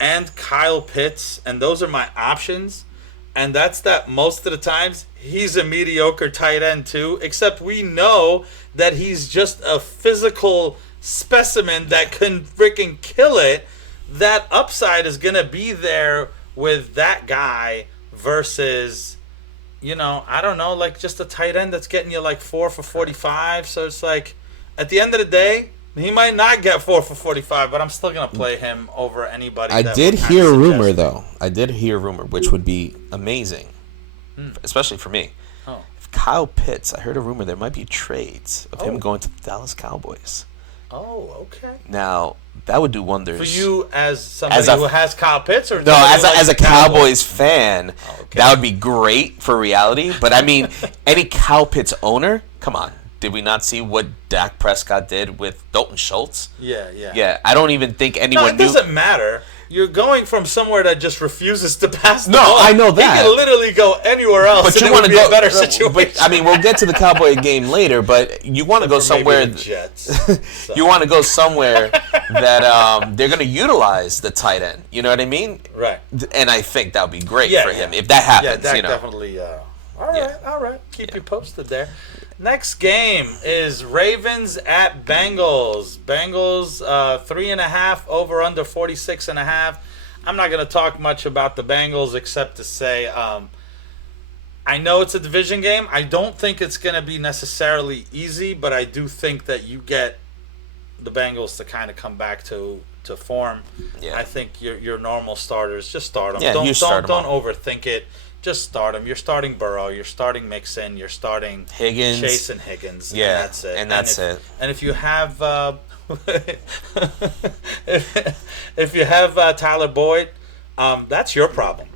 and Kyle Pitts, and those are my options, and that's that most of the times, he's a mediocre tight end too, except we know that he's just a physical specimen that can freaking kill it. That upside is going to be there with that guy versus, I don't know, like just a tight end that's getting you like 4 for 45. So it's like, at the end of the day, he might not get 4 for 45, but I'm still going to play him over anybody. I did hear a rumor, though. I did hear a rumor, which would be amazing, especially for me. Oh. If Kyle Pitts, I heard a rumor there might be trades of him going to the Dallas Cowboys. Oh, okay. Now, that would do wonders. For you as somebody who has Kyle Pitts? Or no, as a Cowboys fan, that would be great for reality. But, I mean, any Kyle Pitts owner, come on. Did we not see what Dak Prescott did with Dalton Schultz? Yeah. Yeah, I don't even think anyone knew. It doesn't matter. You're going from somewhere that just refuses to pass the ball. No, I know that. You can literally go anywhere else, but you want to go a better situation. But, I mean, we'll get to the Cowboy game later, but you want to go somewhere. Jets. You want to go somewhere that they're going to utilize the tight end. You know what I mean? Right. And I think that would be great for him if that happens. Yeah, Dak definitely. All right. Keep you posted there. Next game is Ravens at Bengals. Bengals 3.5 over under 46.5. I'm not going to talk much about the Bengals except to say I know it's a division game. I don't think it's going to be necessarily easy, but I do think that you get the Bengals to kind of come back to form. Yeah. I think your normal starters, just start them. Yeah, don't don't overthink it. Just start them. You're starting Burrow. You're starting Mixon. You're starting Higgins. Chase and Higgins. Yeah, and that's it. And that's it. And if you have if you have Tyler Boyd, that's your problem.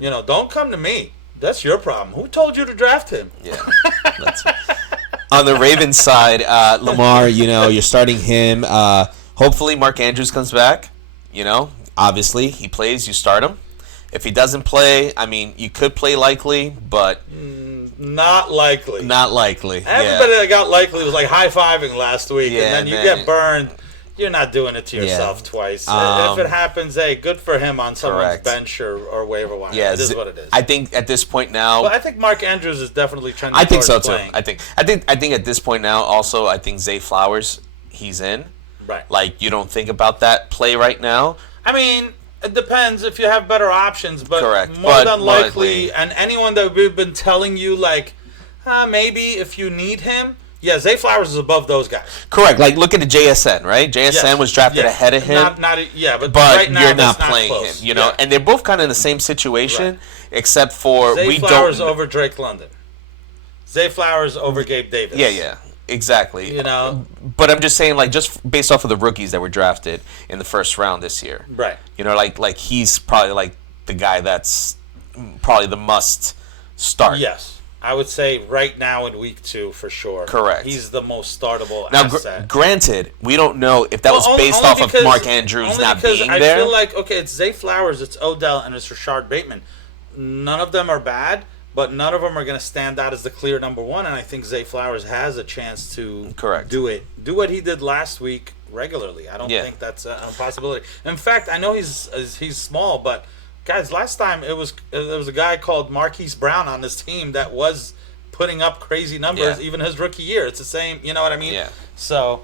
Don't come to me. That's your problem. Who told you to draft him? Yeah. On the Ravens side, Lamar, you're starting him. Hopefully Mark Andrews comes back. Obviously he plays, you start him. If he doesn't play, you could play Likely, but not likely. Not likely. Everybody that got Likely was like high-fiving last week, and then you get burned. You're not doing it to yourself twice. If it happens, hey, good for him on someone's bench or waiver wire. Yeah, it is what it is. I think at this point now. Well, I think Mark Andrews is definitely trending. I think so playing. too. I think at this point now, also, I think Zay Flowers, he's in. Right. Like, you don't think about that play right now. It depends if you have better options, but correct. more than likely, and anyone that we've been telling you, like, maybe if you need him. Yeah, Zay Flowers is above those guys. Correct. Like, look at the JSN, right? JSN was drafted ahead of him. But right now you're not playing close. him, And they're both kind of in the same situation, except for Zay Flowers over Drake London. Zay Flowers over Gabe Davis. Yeah. Exactly. But I'm just saying, like, just based off of the rookies that were drafted in the first round this year. Right. Like he's probably like the guy that's probably the must start. Yes. I would say right now in week 2 for sure. Correct. He's the most startable now, asset. Granted, we don't know if that was based off of Mark Andrews not being there. I feel like, okay, it's Zay Flowers, it's Odell, and it's Rashard Bateman. None of them are bad, but none of them are going to stand out as the clear number one, and I think Zay Flowers has a chance to do it. Do what he did last week regularly. I don't think that's a possibility. In fact, I know he's small, but guys, last time there was a guy called Marquise Brown on this team that was putting up crazy numbers even his rookie year. It's the same, you know what I mean? Yeah. So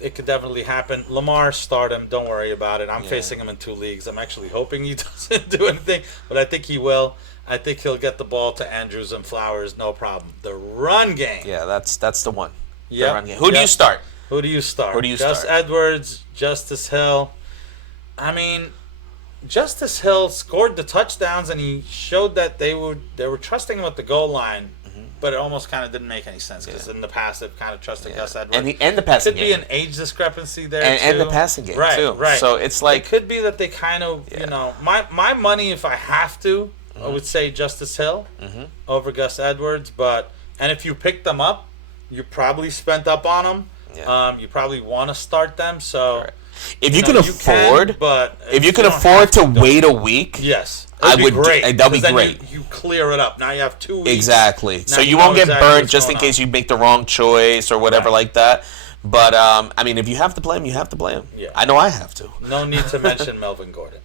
it could definitely happen. Lamar, start him. Don't worry about it. I'm facing him in 2 leagues. I'm actually hoping he doesn't do anything, but I think he will. I think he'll get the ball to Andrews and Flowers, no problem. The run game. Yeah, that's the one. Yeah. Who do you start? Who do you start? Gus Edwards, Justice Hill. Justice Hill scored the touchdowns, and he showed that they were trusting him at the goal line, but it almost kind of didn't make any sense because in the past they've kind of trusted Gus Edwards. And the passing game. Could be an age discrepancy there and the passing game too. Right. So it's like it could be that they kind of my money, if I have to, I would say Justice Hill over Gus Edwards, and if you pick them up, you probably spent up on them. Yeah. You probably want to start them, so. Right. If you can afford, to wait a week, yes, that'd be great. You clear it up. Now you have 2 weeks. Exactly. So you won't get burned just in case you make the wrong choice or whatever like that. But if you have to play him, you have to play him. Yeah. I know I have to. No need to mention Melvin Gordon.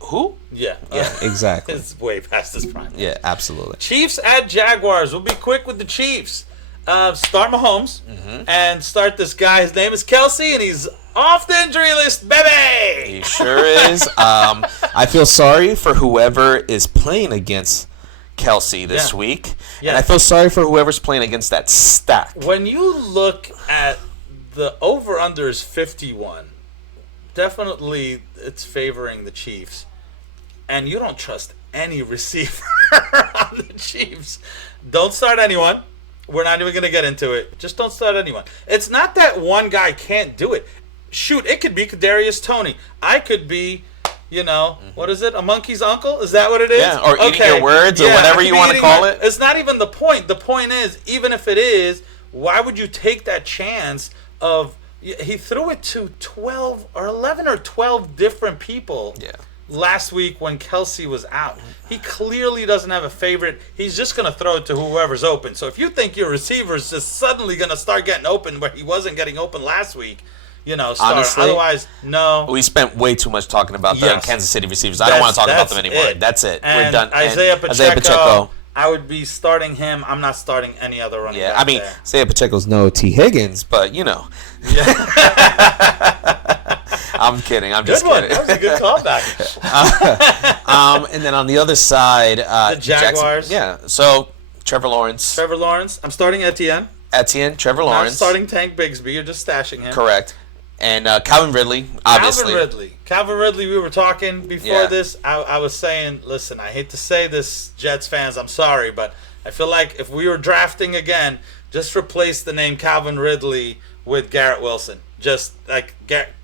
Who? Yeah. Exactly. It's way past his prime. Yeah, absolutely. Chiefs at Jaguars. We'll be quick with the Chiefs. Start Mahomes and start this guy. His name is Kelsey, and he's off the injury list, baby. He sure is. I feel sorry for whoever is playing against Kelsey this week, and I feel sorry for whoever's playing against that stack. When you look at the over/under is 51, definitely it's favoring the Chiefs, and you don't trust any receiver on the Chiefs. Don't start anyone. We're not even going to get into it. Just don't start anyone. It's not that one guy can't do it. Shoot, it could be Kadarius Toney. I could be, what is it? A monkey's uncle? Is that what it is? Yeah, or eating your words or whatever you want to call it. It's not even the point. The point is, even if it is, why would you take that chance of... He threw it to 12 or 11 or 12 different people. Yeah. Last week when Kelsey was out. He clearly doesn't have a favorite. He's just going to throw it to whoever's open. So if you think your receiver's just suddenly going to start getting open where he wasn't getting open last week, start. Honestly, otherwise, no. We spent way too much talking about the Kansas City receivers. I don't want to talk about them anymore. That's it. And we're done. Isaiah Pacheco. I would be starting him. I'm not starting any other running back. Yeah, I mean, there. Isaiah Pacheco's no T. Higgins, but Yeah. I'm kidding. I'm Good just one. kidding. That was a good callback. And then on the other side, The Jaguars. So Trevor Lawrence, Trevor Lawrence. I'm starting Etienne. Trevor Not Lawrence, starting Tank Bigsby. You're just stashing him. correct, and Calvin Ridley, obviously. Calvin Ridley, we were talking before Yeah. this. I was saying, listen, I hate to say this, Jets fans, I'm sorry, but I feel like if we were drafting again, just replace the name Calvin Ridley with Garrett Wilson. Just like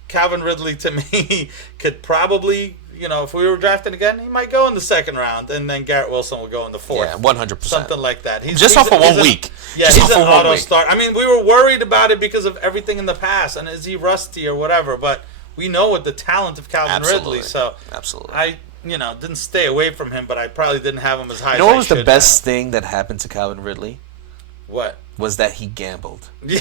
Calvin Ridley to me could probably, if we were drafting again, he might go in the second round, and then Garrett Wilson will go in the fourth. Yeah, 100%. Something like that. Just off of 1 week. Yeah, Just he's off an of 1 auto week. start. I mean, we were worried about it because of everything in the past, and is he rusty or whatever, but we know what the talent of Calvin Ridley, so Absolutely. I didn't stay away from him, but I probably didn't have him as high as I should. You know what was the best thing that happened to Calvin Ridley? What? Was that he gambled. Yeah.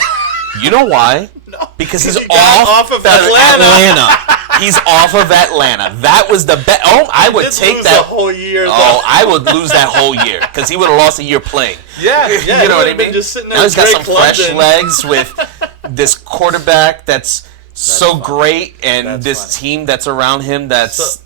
You know why? No, because he's he got off of Atlanta. He's off of Atlanta. That was the best. Oh, I would take lose that the whole year. Oh, I would lose that whole year because he would have lost a year playing. Yeah. You know what I mean? Just sitting there now he's got Drake some fresh London. legs with this quarterback that's so funny. great, and That's this funny. team that's around him that's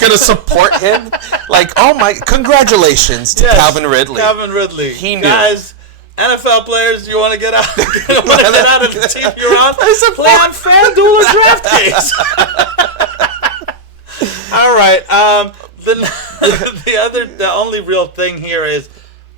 gonna support him. Like, oh my! Congratulations to Yes, Calvin Ridley. Calvin Ridley. He knew. Guys, NFL players, you want to get out? You want to get out of the team you're on? Play on FanDuel or DraftKings. All right. The only real thing here is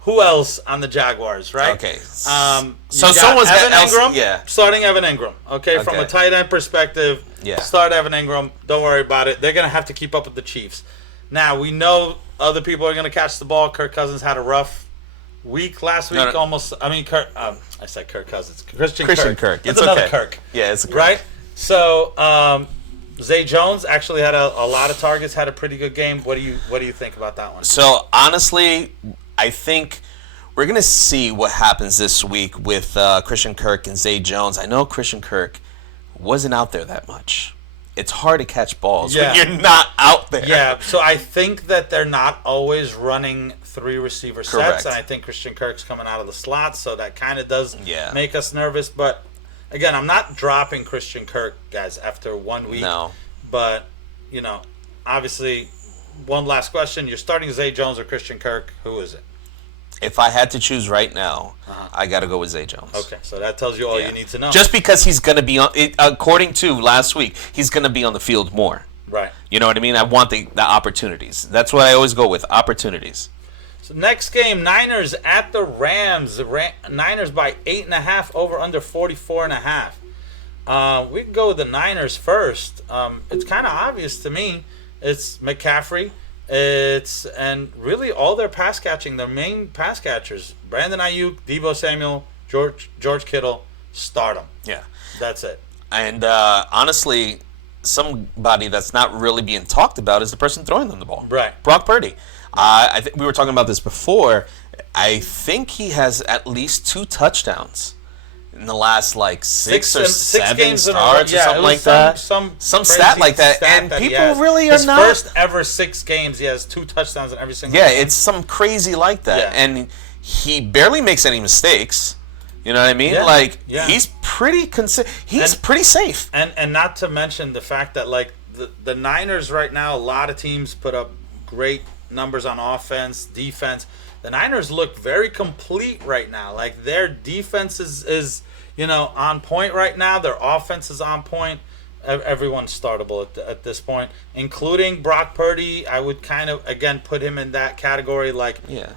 who else on the Jaguars, right? Okay. So someone's got Evan Ingram. yeah. Starting Evan Ingram. Okay, from a Okay. tight end perspective, Yeah. start Evan Ingram. Don't worry about it. They're gonna have to keep up with the Chiefs. Now we know other people are gonna catch the ball. Kirk Cousins had a rough week last week. No. Almost. I mean, Kirk. I said Kirk Cousins. Christian Kirk. It's It's another okay. Kirk. Yeah, it's a Kirk. Right. So Zay Jones actually had a lot of targets. Had a pretty good game. What do you think about that one? So honestly, I think we're gonna see what happens this week with Christian Kirk and Zay Jones. I know Christian Kirk wasn't out there that much. It's hard to catch balls when you're not out there. Yeah, so I think that they're not always running 3 receiver Correct. sets, and I think Christian Kirk's coming out of the slot, so that kind of does Yeah. make us nervous. But again, I'm not dropping Christian Kirk, guys, after 1 week. No. But, obviously, one last question. You're starting Zay Jones or Christian Kirk. Who is it? If I had to choose right now, I got to go with Zay Jones. Okay, so that tells you all you need to know. Just because he's going to be on, according to last week, he's going to be on the field more. Right. You know what I mean? I want the opportunities. That's what I always go with, opportunities. So next game, Niners at the Rams. Niners by 8.5, over under 44.5. We can go with the Niners first. It's kind of obvious to me. It's McCaffrey. And really all their pass catching, their main pass catchers, Brandon Ayuk, Deebo Samuel, George Kittle, start them. Yeah. That's it. And honestly, somebody that's not really being talked about is the person throwing them the ball. Right. Brock Purdy. I think we were talking about this before. I think he has at least 2 touchdowns in the last six or seven games in a row. starts or something like that. Some stat like that, and people really are his not. First ever 6 games, he has 2 touchdowns in every single. Yeah, game. it's some crazy like that, Yeah. and he barely makes any mistakes. You know what I mean? Yeah. He's pretty he's pretty safe. And not to mention the fact that the Niners right now, a lot of teams put up great numbers on offense, defense. The Niners look very complete right now. Their defense is on point right now. Their offense is on point. Everyone's startable at this point, including Brock Purdy. I would kind of again put him in that category. Yeah.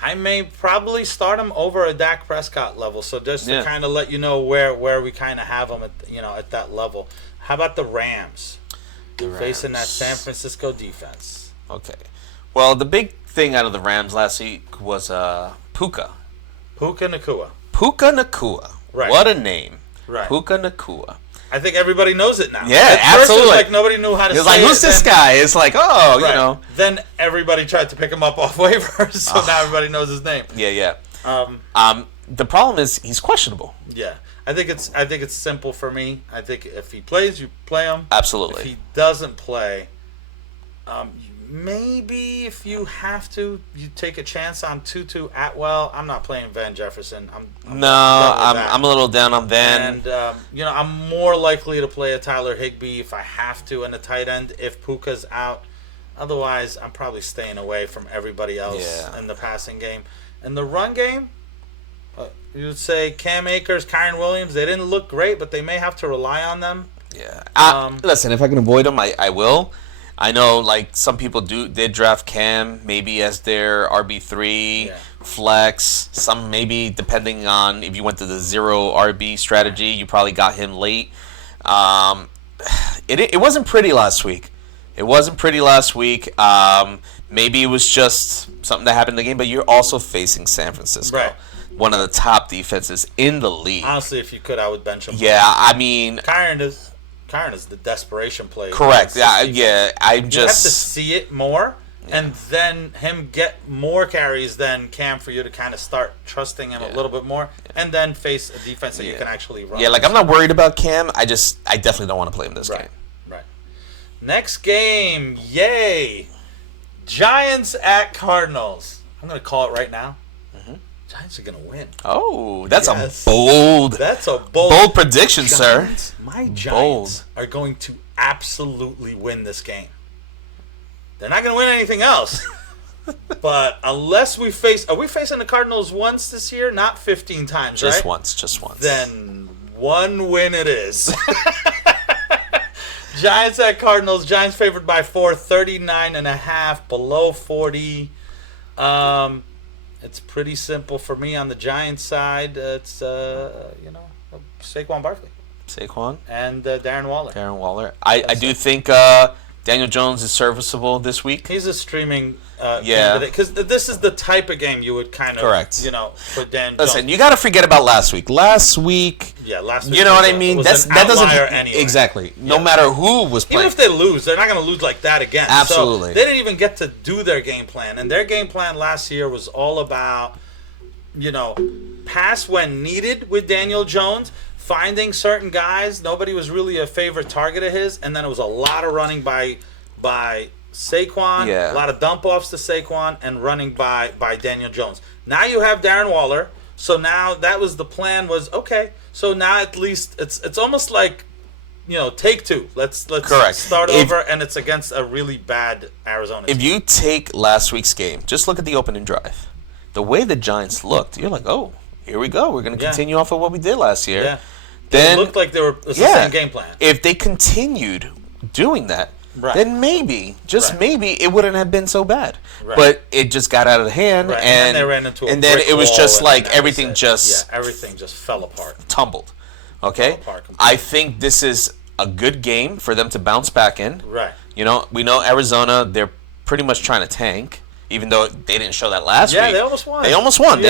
I may probably start him over a Dak Prescott level. So just to kind of let you know where we kind of have him at that level. How about the Rams? Facing that San Francisco defense. Okay. Well, the big thing out of the Rams last week was Puka. Puka Nacua. Puka Nacua. Right. What a name. Right. Puka Nacua. I think everybody knows it now. Yeah, at first absolutely. it was nobody knew how to say it. It's like, who's this guy? It's like, oh, Right. you know. Then everybody tried to pick him up off waivers, so now everybody knows his name. Yeah. The problem is he's questionable. Yeah. I think it's simple for me. I think if he plays, you play him. Absolutely. If he doesn't play, maybe if you have to, you take a chance on Tutu Atwell. I'm not playing Van Jefferson. I'm a little down on Van. And I'm more likely to play a Tyler Higbee if I have to in the tight end if Puka's out. Otherwise, I'm probably staying away from everybody else in the passing game. In the run game, you would say Cam Akers, Kyron Williams. They didn't look great, but they may have to rely on them. Yeah. Listen, if I can avoid them, I will. I know, like, some people did draft Cam maybe as their RB3 flex. Some maybe, depending on if you went to the 0 RB strategy, you probably got him late. It wasn't pretty last week. Maybe it was just something that happened in the game, but you're also facing San Francisco. Right. One of the top defenses in the league. Honestly, if you could, I would bench him. Yeah, I mean... Kyron is the desperation play. Correct. You have to see it more, and then him get more carries than Cam for you to kind of start trusting him a little bit more, and then face a defense that you can actually run. Yeah, like I'm not worried about Cam. I definitely don't want to play him this game. Right. Next game, yay! Giants at Cardinals. I'm going to call it right now. Giants are going to win. Oh, that's a bold prediction, Giants, sir. My Giants are going to absolutely win this game. They're not going to win anything else. But unless are we facing the Cardinals once this year? Not 15 times, just right? Just once. Then one win it is. Giants at Cardinals. Giants favored by 4, 39.5, below 40. It's pretty simple for me on the Giants side. It's Saquon Barkley. And Darren Waller. I do think Daniel Jones is serviceable this week. He's a streaming because this is the type of game you would kind of put Dan Jones. Listen, you got to forget about last week. Last week, you know what I mean? That doesn't anyway. Exactly. No matter who was playing. Even if they lose, they're not going to lose like that again. Absolutely. So they didn't even get to do their game plan, and their game plan last year was all about pass when needed with Daniel Jones, finding certain guys. Nobody was really a favorite target of his, and then it was a lot of running by Saquon, a lot of dump offs to Saquon, and running by Daniel Jones. Now you have Darren Waller, so now that was the plan. Was okay. So now at least it's almost like take two. Let's start over, and it's against a really bad Arizona team. If you take last week's game, just look at the opening drive. The way the Giants looked, you're like, oh, here we go. We're going to continue off of what we did last year. Yeah. Then it looked like it was the same game plan. If they continued doing that, then maybe, maybe, it wouldn't have been so bad. Right. But it just got out of hand, and then they ran into and then it was just like everything just fell apart, tumbled. Okay, I think this is a good game for them to bounce back in. Right. We know Arizona; they're pretty much trying to tank. Even though they didn't show that last week. Yeah, they almost won. They almost won.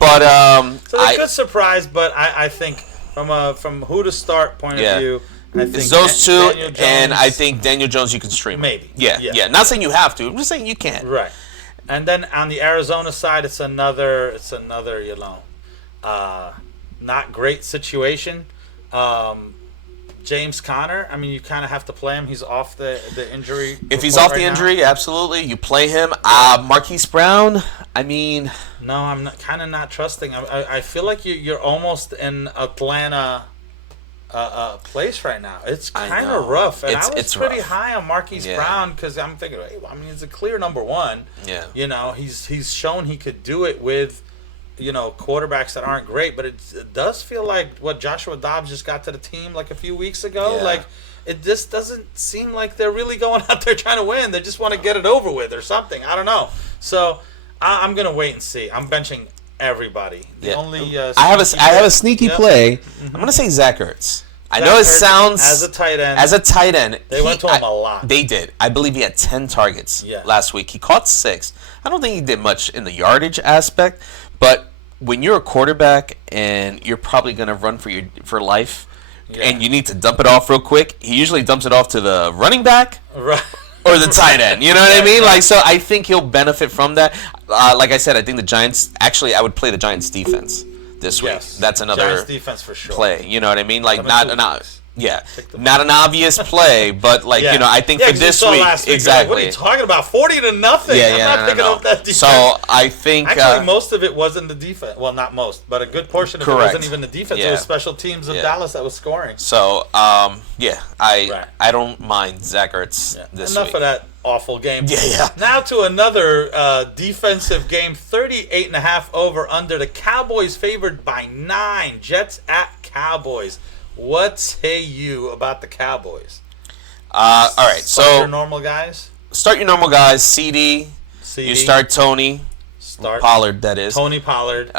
But so a good surprise. But I think from who to start point of view, I think it's those two, and I think Daniel Jones you can stream. Maybe. Yeah. Not saying you have to. I'm just saying you can. Right. And then on the Arizona side, it's another not great situation. James Conner, I mean, you kind of have to play him. He's off the injury. If he's off the injury, absolutely, you play him. Marquise Brown, I mean... No, I'm kind of not trusting. I feel like you're almost in Atlanta place right now. It's kind of rough. And I was pretty high on Marquise Brown because I'm thinking, he's a clear number one. Yeah. He's shown he could do it with... quarterbacks that aren't great, but it does feel like what Joshua Dobbs just got to the team like a few weeks ago. Like, it just doesn't seem like they're really going out there trying to win. They just want to get it over with or something. I don't know. So I'm gonna wait and see. I'm benching everybody. The only I have a sneaky play. I'm gonna say Zach Ertz. I know it sounds as a tight end. They went to him a lot. They did. I believe he had 10 targets last week. He caught 6. I don't think he did much in the yardage aspect. But when you're a quarterback and you're probably going to run for life and you need to dump it off real quick, he usually dumps it off to the running back or the tight end. You know what I mean? Like, so I think he'll benefit from that. Like I said, I think the Giants – actually, I would play the Giants defense this week. That's another Giants defense for sure. play. You know what I mean? Like, not Yeah, not an obvious play, but I think for this week, exactly. What are you talking about? 40-0. Yeah, I'm not thinking of that defense. So I think actually most of it wasn't the defense. Well, not most, but a good portion of it wasn't even the defense. It was special teams of Dallas that was scoring. So I don't mind Zach Ertz this week. Enough of that awful game. Yeah. Now to another defensive game. 38.5 over under. The Cowboys favored by 9. Jets at Cowboys. What say you about the Cowboys? All right, Start your normal guys. Start your normal guys. CD. You start Tony. Pollard, that is. Tony Pollard.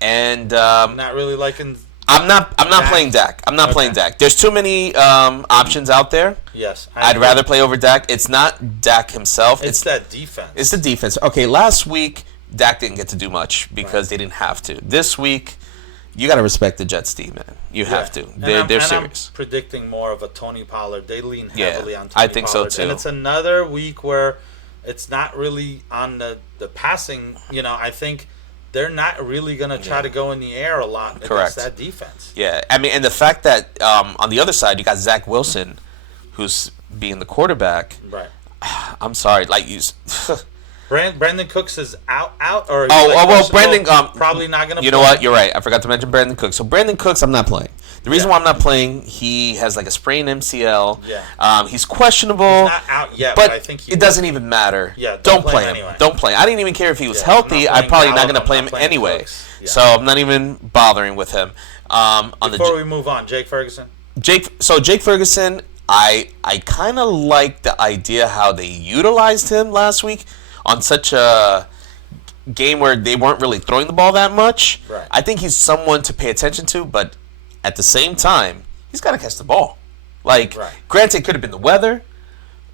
And not really liking. I'm not playing Dak. I'm not playing Dak. There's too many options out there. Yes. I'd rather play over Dak. It's not Dak himself. It's that defense. It's the defense. Okay, last week Dak didn't get to do much because they didn't have to. This week, you got to respect the Jets team, man. You have to. They're serious. I'm predicting more of a Tony Pollard. They lean heavily on Tony Pollard. I think so too. And it's another week where it's not really on the passing. I think they're not really going to try to go in the air a lot against that defense. Yeah, I mean, and the fact that on the other side you got Zach Wilson, who's being the quarterback. Right. I'm sorry, Brandon Cooks is out, or Brandon probably not going to. You know what? You're right. I forgot to mention Brandon Cooks. So Brandon Cooks, I'm not playing. The reason why I'm not playing, he has like a sprained MCL. Yeah. He's questionable. He's not out yet, but I think it doesn't even matter. Yeah. Don't play him. Anyway. Don't play. I didn't even care if he was healthy. I'm probably not going to play him anyway. Yeah. So I'm not even bothering with him. Before we move on, Jake Ferguson. Jake Ferguson, I kind of like the idea how they utilized him last week on such a game where they weren't really throwing the ball that much. Right. I think he's someone to pay attention to, but at the same time, he's got to catch the ball. Granted, it could have been the weather,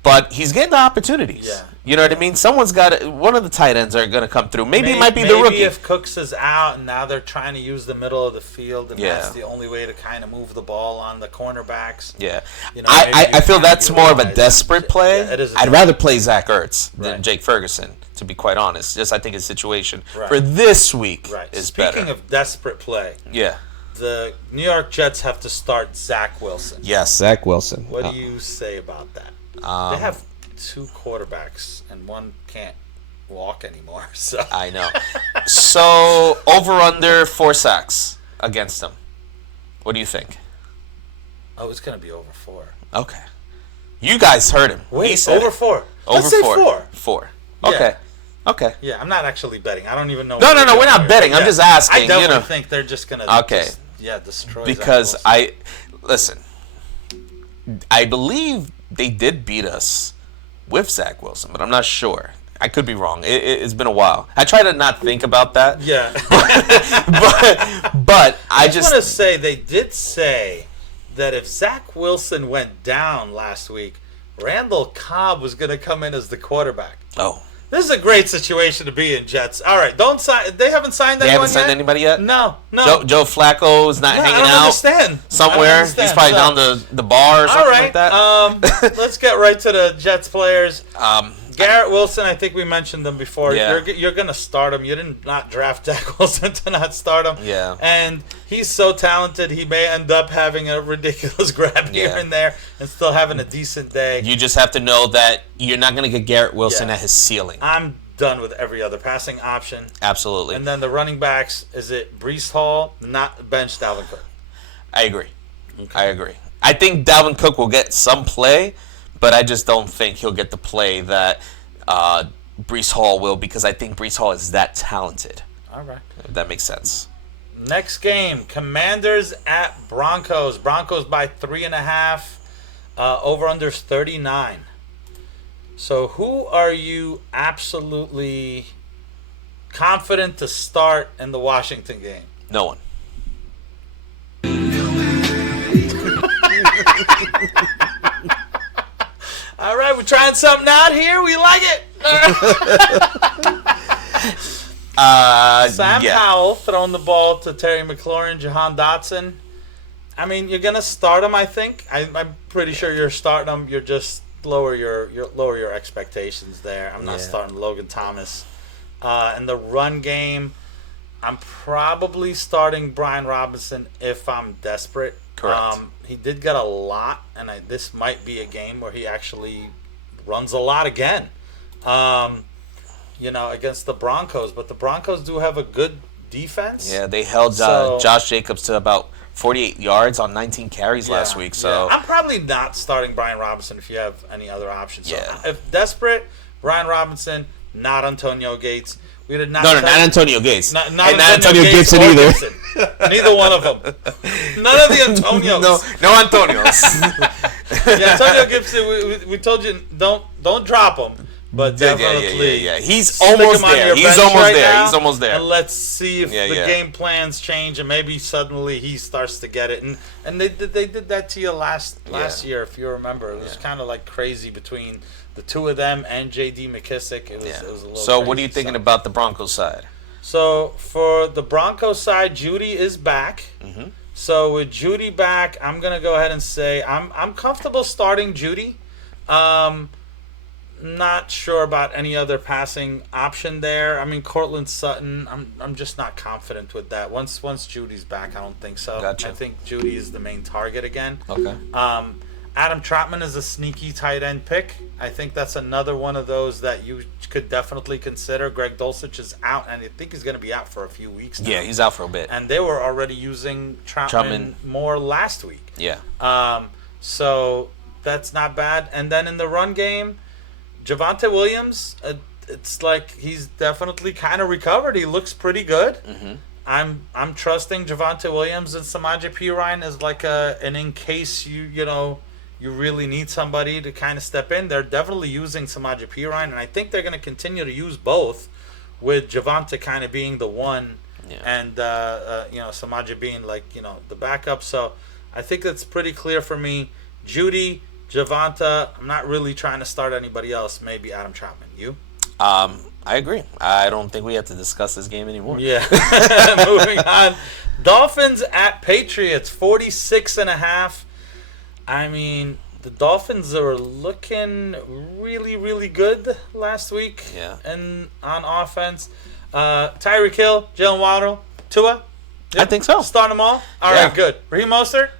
but he's getting the opportunities. Yeah. You know what I mean? One of the tight ends are going to come through. Maybe it might be the rookie. Maybe if Cooks is out and now they're trying to use the middle of the field, and that's the only way to kind of move the ball on the cornerbacks. Yeah. I feel that's more of a desperate play. Yeah, it is. I'd rather play Zach Ertz than Jake Ferguson, to be quite honest. Just I think his situation for this week is better. Speaking of desperate play. Yeah. The New York Jets have to start Zach Wilson. Yes, Zach Wilson. What do you say about that? They have 2 quarterbacks, and one can't walk anymore. So I know. So over under 4 sacks against them. What do you think? Oh, it's gonna be over 4. Okay. You guys heard him. Wait, he said over 4. Let's say 4. 4. Okay. Yeah. Okay. Yeah, I'm not actually betting. I don't even know. No, we're not betting. I'm just asking. I definitely think they're just gonna. Destroy. Because listen. I believe they did beat us with Zach Wilson, but I'm not sure. I could be wrong. It's been a while. I try to not think about that. Yeah. but I just want to say they did say that if Zach Wilson went down last week, Randall Cobb was going to come in as the quarterback. Oh. This is a great situation to be in, Jets. All right, don't sign. They haven't signed anyone yet? They haven't signed anybody yet? No. Joe Flacco is not hanging out somewhere. He's probably down the bar or something like that. Let's get right to the Jets players. Garrett Wilson, I think we mentioned them before. Yeah. You're going to start him. You did not draft Zach Wilson to not start him. Yeah. And he's so talented, he may end up having a ridiculous grab here and there and still having a decent day. You just have to know that you're not going to get Garrett Wilson at his ceiling. I'm done with every other passing option. Absolutely. And then the running backs, is it Breece Hall, not bench Dalvin Cook? I agree. Okay. I agree. I think Dalvin Cook will get some play, but I just don't think he'll get the play that Breece Hall will, because I think Breece Hall is that talented. All right. If that makes sense. Next game, Commanders at Broncos. Broncos by 3.5. Over-under's 39. So who are you absolutely confident to start in the Washington game? No one. All right, we're trying something out here. We like it. Sam Howell throwing the ball to Terry McLaurin, Jahan Dotson. I mean, you're gonna start him. I think. I'm pretty sure you're starting him. You're just lower your expectations there. I'm not starting Logan Thomas. In the run game, I'm probably starting Brian Robinson if I'm desperate. Correct. He did get a lot, and this might be a game where he actually runs a lot again. Against the Broncos, but the Broncos do have a good defense. Yeah, they held Josh Jacobs to about 48 yards on 19 carries last week. So I'm probably not starting Brian Robinson if you have any other options. So Yeah. if desperate, Brian Robinson, not Antonio Gates. We did not. not Antonio Gates. Not Antonio Gates Gibson or either. Gibson. Neither one of them. None of the Antonios. No Antonios. Yeah, Antonio Gibson. We told you don't drop him. But definitely, yeah. He's almost there. He's almost there. And let's see if the Yeah. game plans change, and maybe suddenly he starts to get it. And they did that to you last year, if you remember. It was kind of like crazy between the two of them and J.D. McKissick. It was a little. So what are you thinking about the Broncos side? So for the Broncos side, Judy is back. Mm-hmm. So with Judy back, I'm gonna go ahead and say I'm comfortable starting Judy. Not sure about any other passing option there. I mean, Cortland Sutton, I'm just not confident with that. Once Judy's back, I don't think so. Gotcha. I think Judy is the main target again. Okay. Adam Trotman is a sneaky tight end pick. I think that's another one of those that you could definitely consider. Greg Dulcich is out, and I think he's going to be out for a few weeks now. Yeah, he's out for a bit. And they were already using Trotman more last week. Yeah. So that's not bad. And then in the run game, Javonte Williams, it's like he's definitely kind of recovered. He looks pretty good. Mm-hmm. I'm trusting Javonte Williams and Samaje Perine as like an in case you really need somebody to kind of step in. They're definitely using Samaje Perine, and I think they're going to continue to use both, with Javonte kind of being the one, and Samaje being like the backup. So I think that's pretty clear for me. Judy, Javonte. I'm not really trying to start anybody else. Maybe Adam Troutman. You? I agree. I don't think we have to discuss this game anymore. Yeah. Moving on. Dolphins at Patriots, 46.5. I mean, the Dolphins are looking really, really good last week. Yeah. And on offense, Tyreek Hill, Jalen Waddle, Tua. I think so. Start them all. All right, good. Raheem Mostert.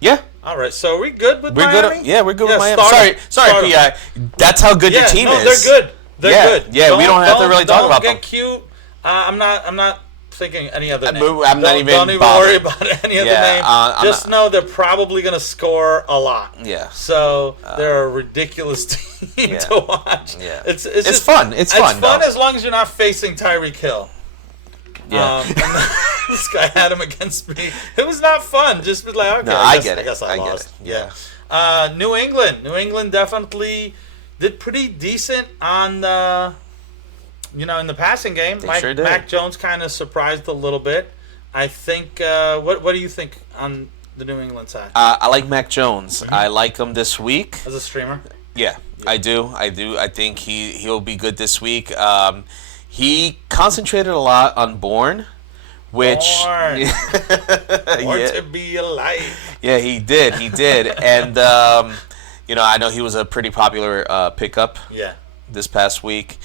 Yeah. All right, so are we good with We're Miami? good. We're good with Miami. Sorry, P.I. That's how good your team is. They're good. They're good. Yeah, we don't have to really talk about them. Don't get cute. I'm not thinking any other name. I'm not even Don't even worry about any other name. Just know they're probably going to score a lot. Yeah. So they're a ridiculous team to watch. Yeah. It's fun. It's fun. It's fun as long as you're not facing Tyreek Hill. Yeah. This guy had him against me. It was not fun. Just be like, okay, I get it. I guess I lost. Yeah. New England definitely did pretty decent on in the passing game. Sure did. Mac Jones kind of surprised a little bit. I think. What do you think on the New England side? I like Mac Jones. Mm-hmm. I like him this week. As a streamer? Yeah, I do. I think he'll be good this week. He concentrated a lot on Born, which Born to be alive. Yeah, he did, and I know he was a pretty popular pickup. Yeah. This past week,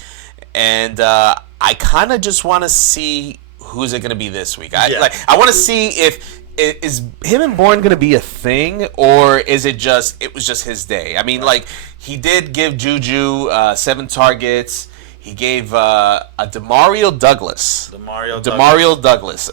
and I kind of just want to see who's it going to be this week. I want to see if is him and Bourne going to be a thing, or is it was just his day. I mean, like, he did give Juju 7 targets. He gave a Demario Douglas.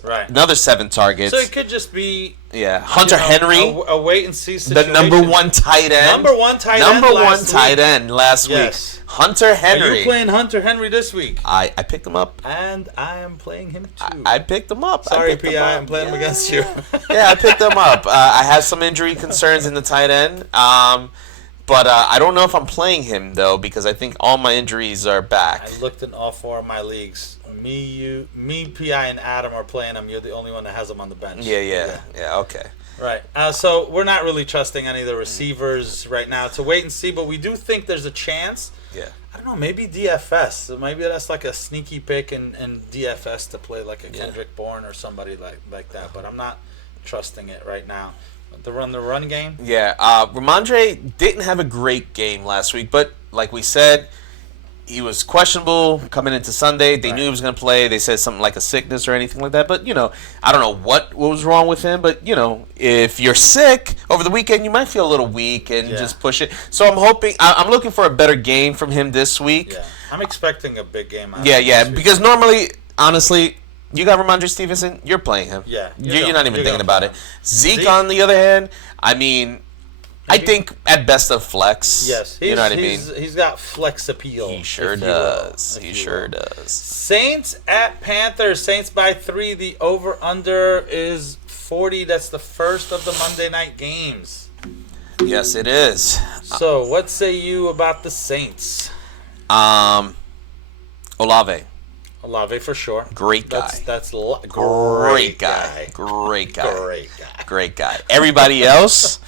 Right. Another 7 targets. So it could just be Hunter Henry. A wait and see situation. The number 1 tight end. Number 1 tight end last week. Hunter Henry. Are you playing Hunter Henry this week? I picked him up. And I am playing him too. I picked him up. Sorry, P.I. I'm playing him against you. I picked him up. I have some injury concerns in the tight end. But I don't know if I'm playing him, though, because I think all my injuries are back. I looked in all 4 of my leagues. Me, P.I., and Adam are playing him. You're the only one that has him on the bench. Yeah, okay. Right. So we're not really trusting any of the receivers right now. To wait and see, but we do think there's a chance. Yeah. I don't know, maybe DFS. So maybe that's like a sneaky pick and DFS to play like a Kendrick Bourne or somebody like that. But I'm not trusting it right now. The run game? Yeah. Ramondre didn't have a great game last week, but like we said, he was questionable coming into Sunday. They knew he was going to play. They said something like a sickness or anything like that. But, I don't know what was wrong with him. But, if you're sick over the weekend, you might feel a little weak and just push it. So I'm looking for a better game from him this week. Yeah, I'm expecting a big game. Yeah. Because normally, honestly, you got Ramondre Stevenson, you're playing him. Yeah. You're not even thinking about it. Zeke, on the other hand, I think at best of flex. Yes. You know what I mean? He's got flex appeal. He sure does. He sure does. Saints at Panthers. Saints by 3. The over-under is 40. That's the first of the Monday night games. Yes, it is. So, what say you about the Saints? Olave. Olave for sure. Great guy. That's great guy. Great guy. Everybody else,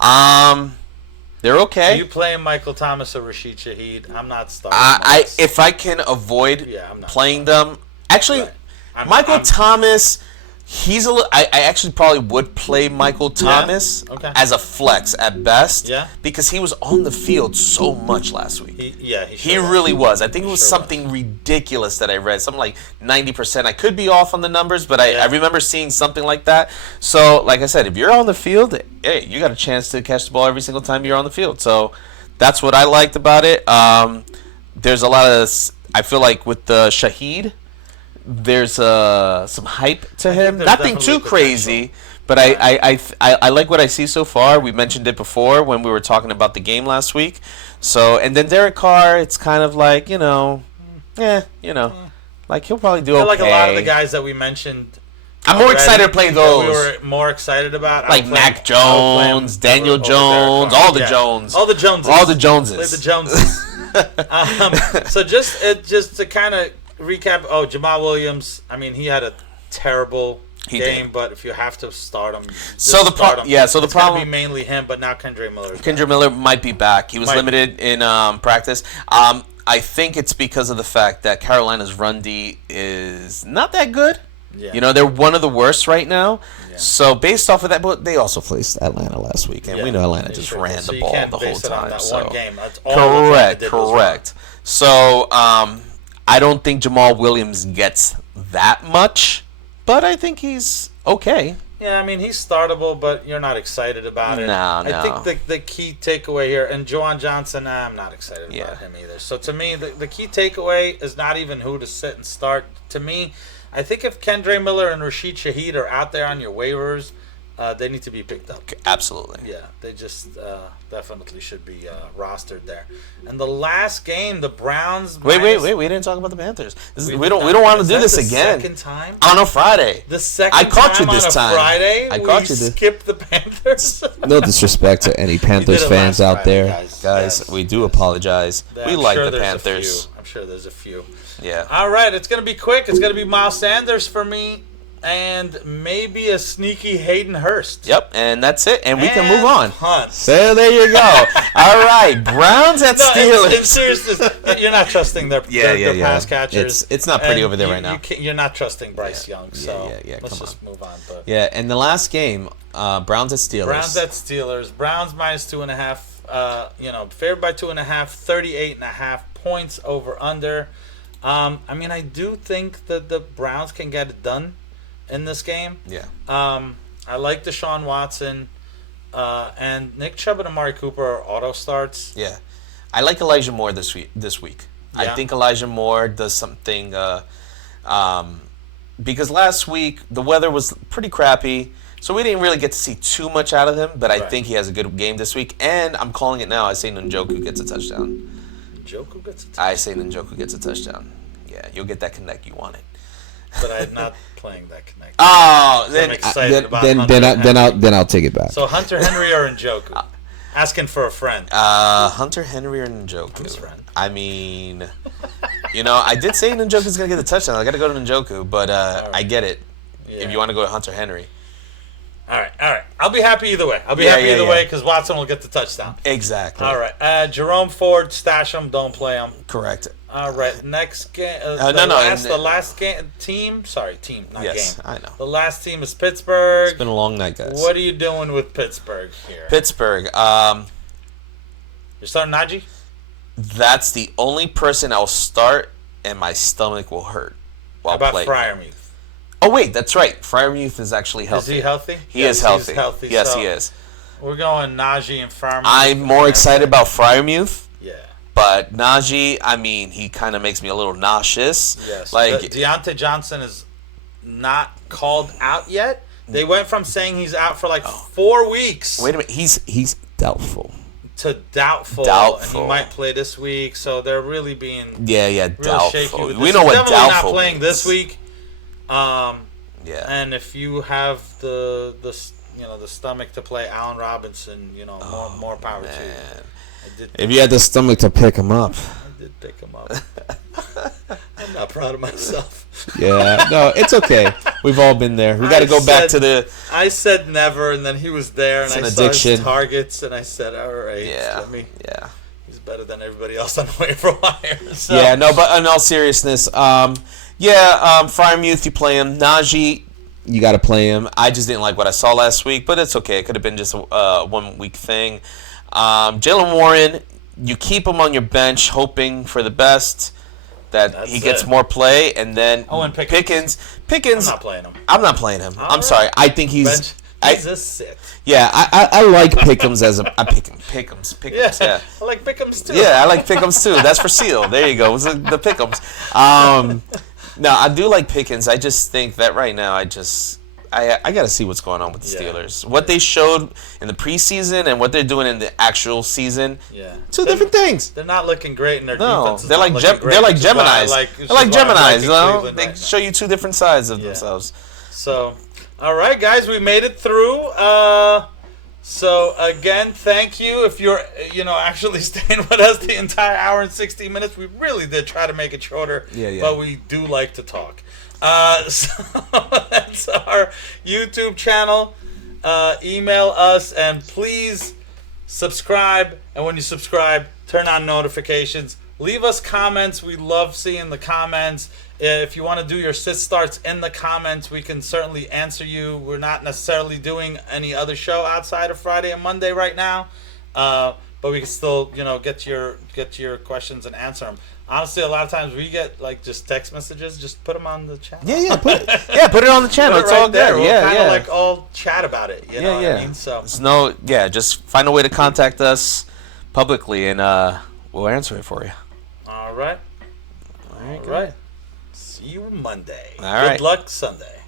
they're okay. Are you playing Michael Thomas or Rashid Shaheed? I'm not starting. If I can avoid playing them, actually, Michael Thomas. He's a little. I actually probably would play Michael Thomas as a flex at best. Yeah. Because he was on the field so much last week. He really was. I think it was something ridiculous that I read. Something like 90%. I could be off on the numbers, but I remember seeing something like that. So, like I said, if you're on the field, hey, you got a chance to catch the ball every single time you're on the field. So, that's what I liked about it. There's a lot of. I feel like with the Shaheed. There's some hype to him. Nothing too crazy, but I like what I see so far. We mentioned it before when we were talking about the game last week. So, and then Derek Carr, it's kind of like, like he'll probably do okay. Like a lot of the guys that we mentioned. I'm more excited to play those. We were more excited about. Like Mac Jones, Daniel Jones, all the Jones. All the Joneses. All the Joneses. Play the Joneses. So just to kind of recap. Jamal Williams. I mean, he had a terrible game, but if you have to start him, so the problem, it's gonna be mainly him. But now Kendre Miller might be back. He was limited in practice. I think it's because of the fact that Carolina's run D is not that good. Yeah. They're one of the worst right now. Yeah. So based off of that, but they also faced Atlanta last week, and we know Atlanta just ran the ball the whole time. So one game. That's all correct. So I don't think Jamal Williams gets that much, but I think he's okay. Yeah, I mean, he's startable, but you're not excited about it. No. I think the key takeaway here, and Juwan Johnson, I'm not excited about him either. So to me, the key takeaway is not even who to sit and start. To me, I think if Kendre Miller and Rashid Shaheed are out there on your waivers, they need to be picked up. Absolutely. Yeah, they just definitely should be rostered there. And the last game, the Browns. Wait! We didn't talk about the Panthers. We don't want to do this again. Second time on a Friday. The second I caught time you this on a time. Friday. I caught you. Skip the Panthers. No disrespect to any Panthers fans out there, guys. We do apologize. We like the Panthers. I'm sure there's a few. Yeah. All right, it's gonna be quick. It's gonna be Miles Sanders for me. And maybe a sneaky Hayden Hurst. Yep, and that's it. And we can move on. Hunt. So there you go. All right, Browns at Steelers. In seriousness, you're not trusting their pass catchers. It's not pretty over there right now. You're not trusting Bryce Young. So let's just move on. But and the last game, Browns at Steelers. Browns minus 2.5. Favored by 2.5. 38.5 points over under. I mean, I do think that the Browns can get it done in this game. Yeah. I like Deshaun Watson, and Nick Chubb and Amari Cooper are auto starts. Yeah, I like Elijah Moore this week. I think Elijah Moore does something. Because last week the weather was pretty crappy, so we didn't really get to see too much out of him. But I think he has a good game this week, and I'm calling it now. I say Njoku gets a touchdown. Njoku gets a touchdown. I say Njoku gets a touchdown. Yeah, you'll get that connect you wanted. But I'm not playing that connect. Oh, then I'm excited about then I'll take it back. So Hunter Henry or Njoku? Asking for a friend. Hunter Henry or Njoku? I mean, I did say Njoku's gonna get the touchdown. I got to go to Njoku, but right. I get it. Yeah. If you want to go to Hunter Henry. All right. I'll be happy either way. Way because Watson will get the touchdown. Exactly. All right. Jerome Ford, stash him. Don't play him. Correct. All right. Next game. The last game. Team. Sorry, team, not game. Yes, I know. The last team is Pittsburgh. It's been a long night, guys. What are you doing with Pittsburgh here? Pittsburgh. You're starting Najee? that's the only person I'll start, and my stomach will hurt while How about playing. Freiermuth? Oh wait, that's right. Freiermuth is actually healthy. Is he healthy? He is healthy. He's healthy. Yes, so he is. We're going Najee and Freiermuth. I'm more excited about Freiermuth. Yeah. But Najee, I mean, he kind of makes me a little nauseous. Yes. Like Deontay Johnson is not called out yet. They went from saying he's out for like 4 weeks. Wait a minute, he's doubtful. To doubtful. Doubtful. And he might play this week, so they're really being real doubtful. Shaky with this. We know what definitely doubtful not playing means. this week. Yeah. And if you have the stomach to play Allen Robinson, more power to you. If you had the stomach to pick him up. I did pick him up. I'm not proud of myself. Yeah, no, it's okay. We've all been there. We got to go back to the. I said never, and then he was there, and I saw his targets, and I said, all right, he's better than everybody else on the waiver wire. So. Yeah, no, but in all seriousness, Freiermuth, you play him. Najee, you got to play him. I just didn't like what I saw last week, but it's okay. It could have been just a 1 week thing. Jaylen Warren, you keep him on your bench, hoping for the best. He gets more play, and then and Pickens. I'm not playing him. I'm sorry. I think he's. He's a sit. Yeah, I like Pickens as a. I pick him. Pickens. Yeah. I like Pickens too. Yeah, I like Pickens too. That's for Seal. There you go. It was the Pickens. No, I do like Pickens. I just think that right now, I got to see what's going on with the Steelers. What they showed in the preseason and what they're doing in the actual season. Yeah. Two different things. They're not looking great in their defense. They're like Geminis. They're like Geminis. They show you two different sides of themselves. So, all right, guys, we made it through. So again, thank you if you're actually staying with us the entire hour and 60 minutes. We really did try to make it shorter, but we do like to talk. So that's our YouTube channel. Email us and please subscribe. And when you subscribe, turn on notifications. Leave us comments. We love seeing the comments. If you want to do your sit starts in the comments, we can certainly answer you. We're not necessarily doing any other show outside of Friday and Monday right now, but we can still get your questions and answer them. Honestly, a lot of times we get just text messages. Just put them on the channel. Put it on the channel. It's all there. good. We'll kind of all chat about it. You know what I mean? So just find a way to contact us publicly, and we'll answer it for you. All right. All right. See you Monday. All right. Good luck Sunday.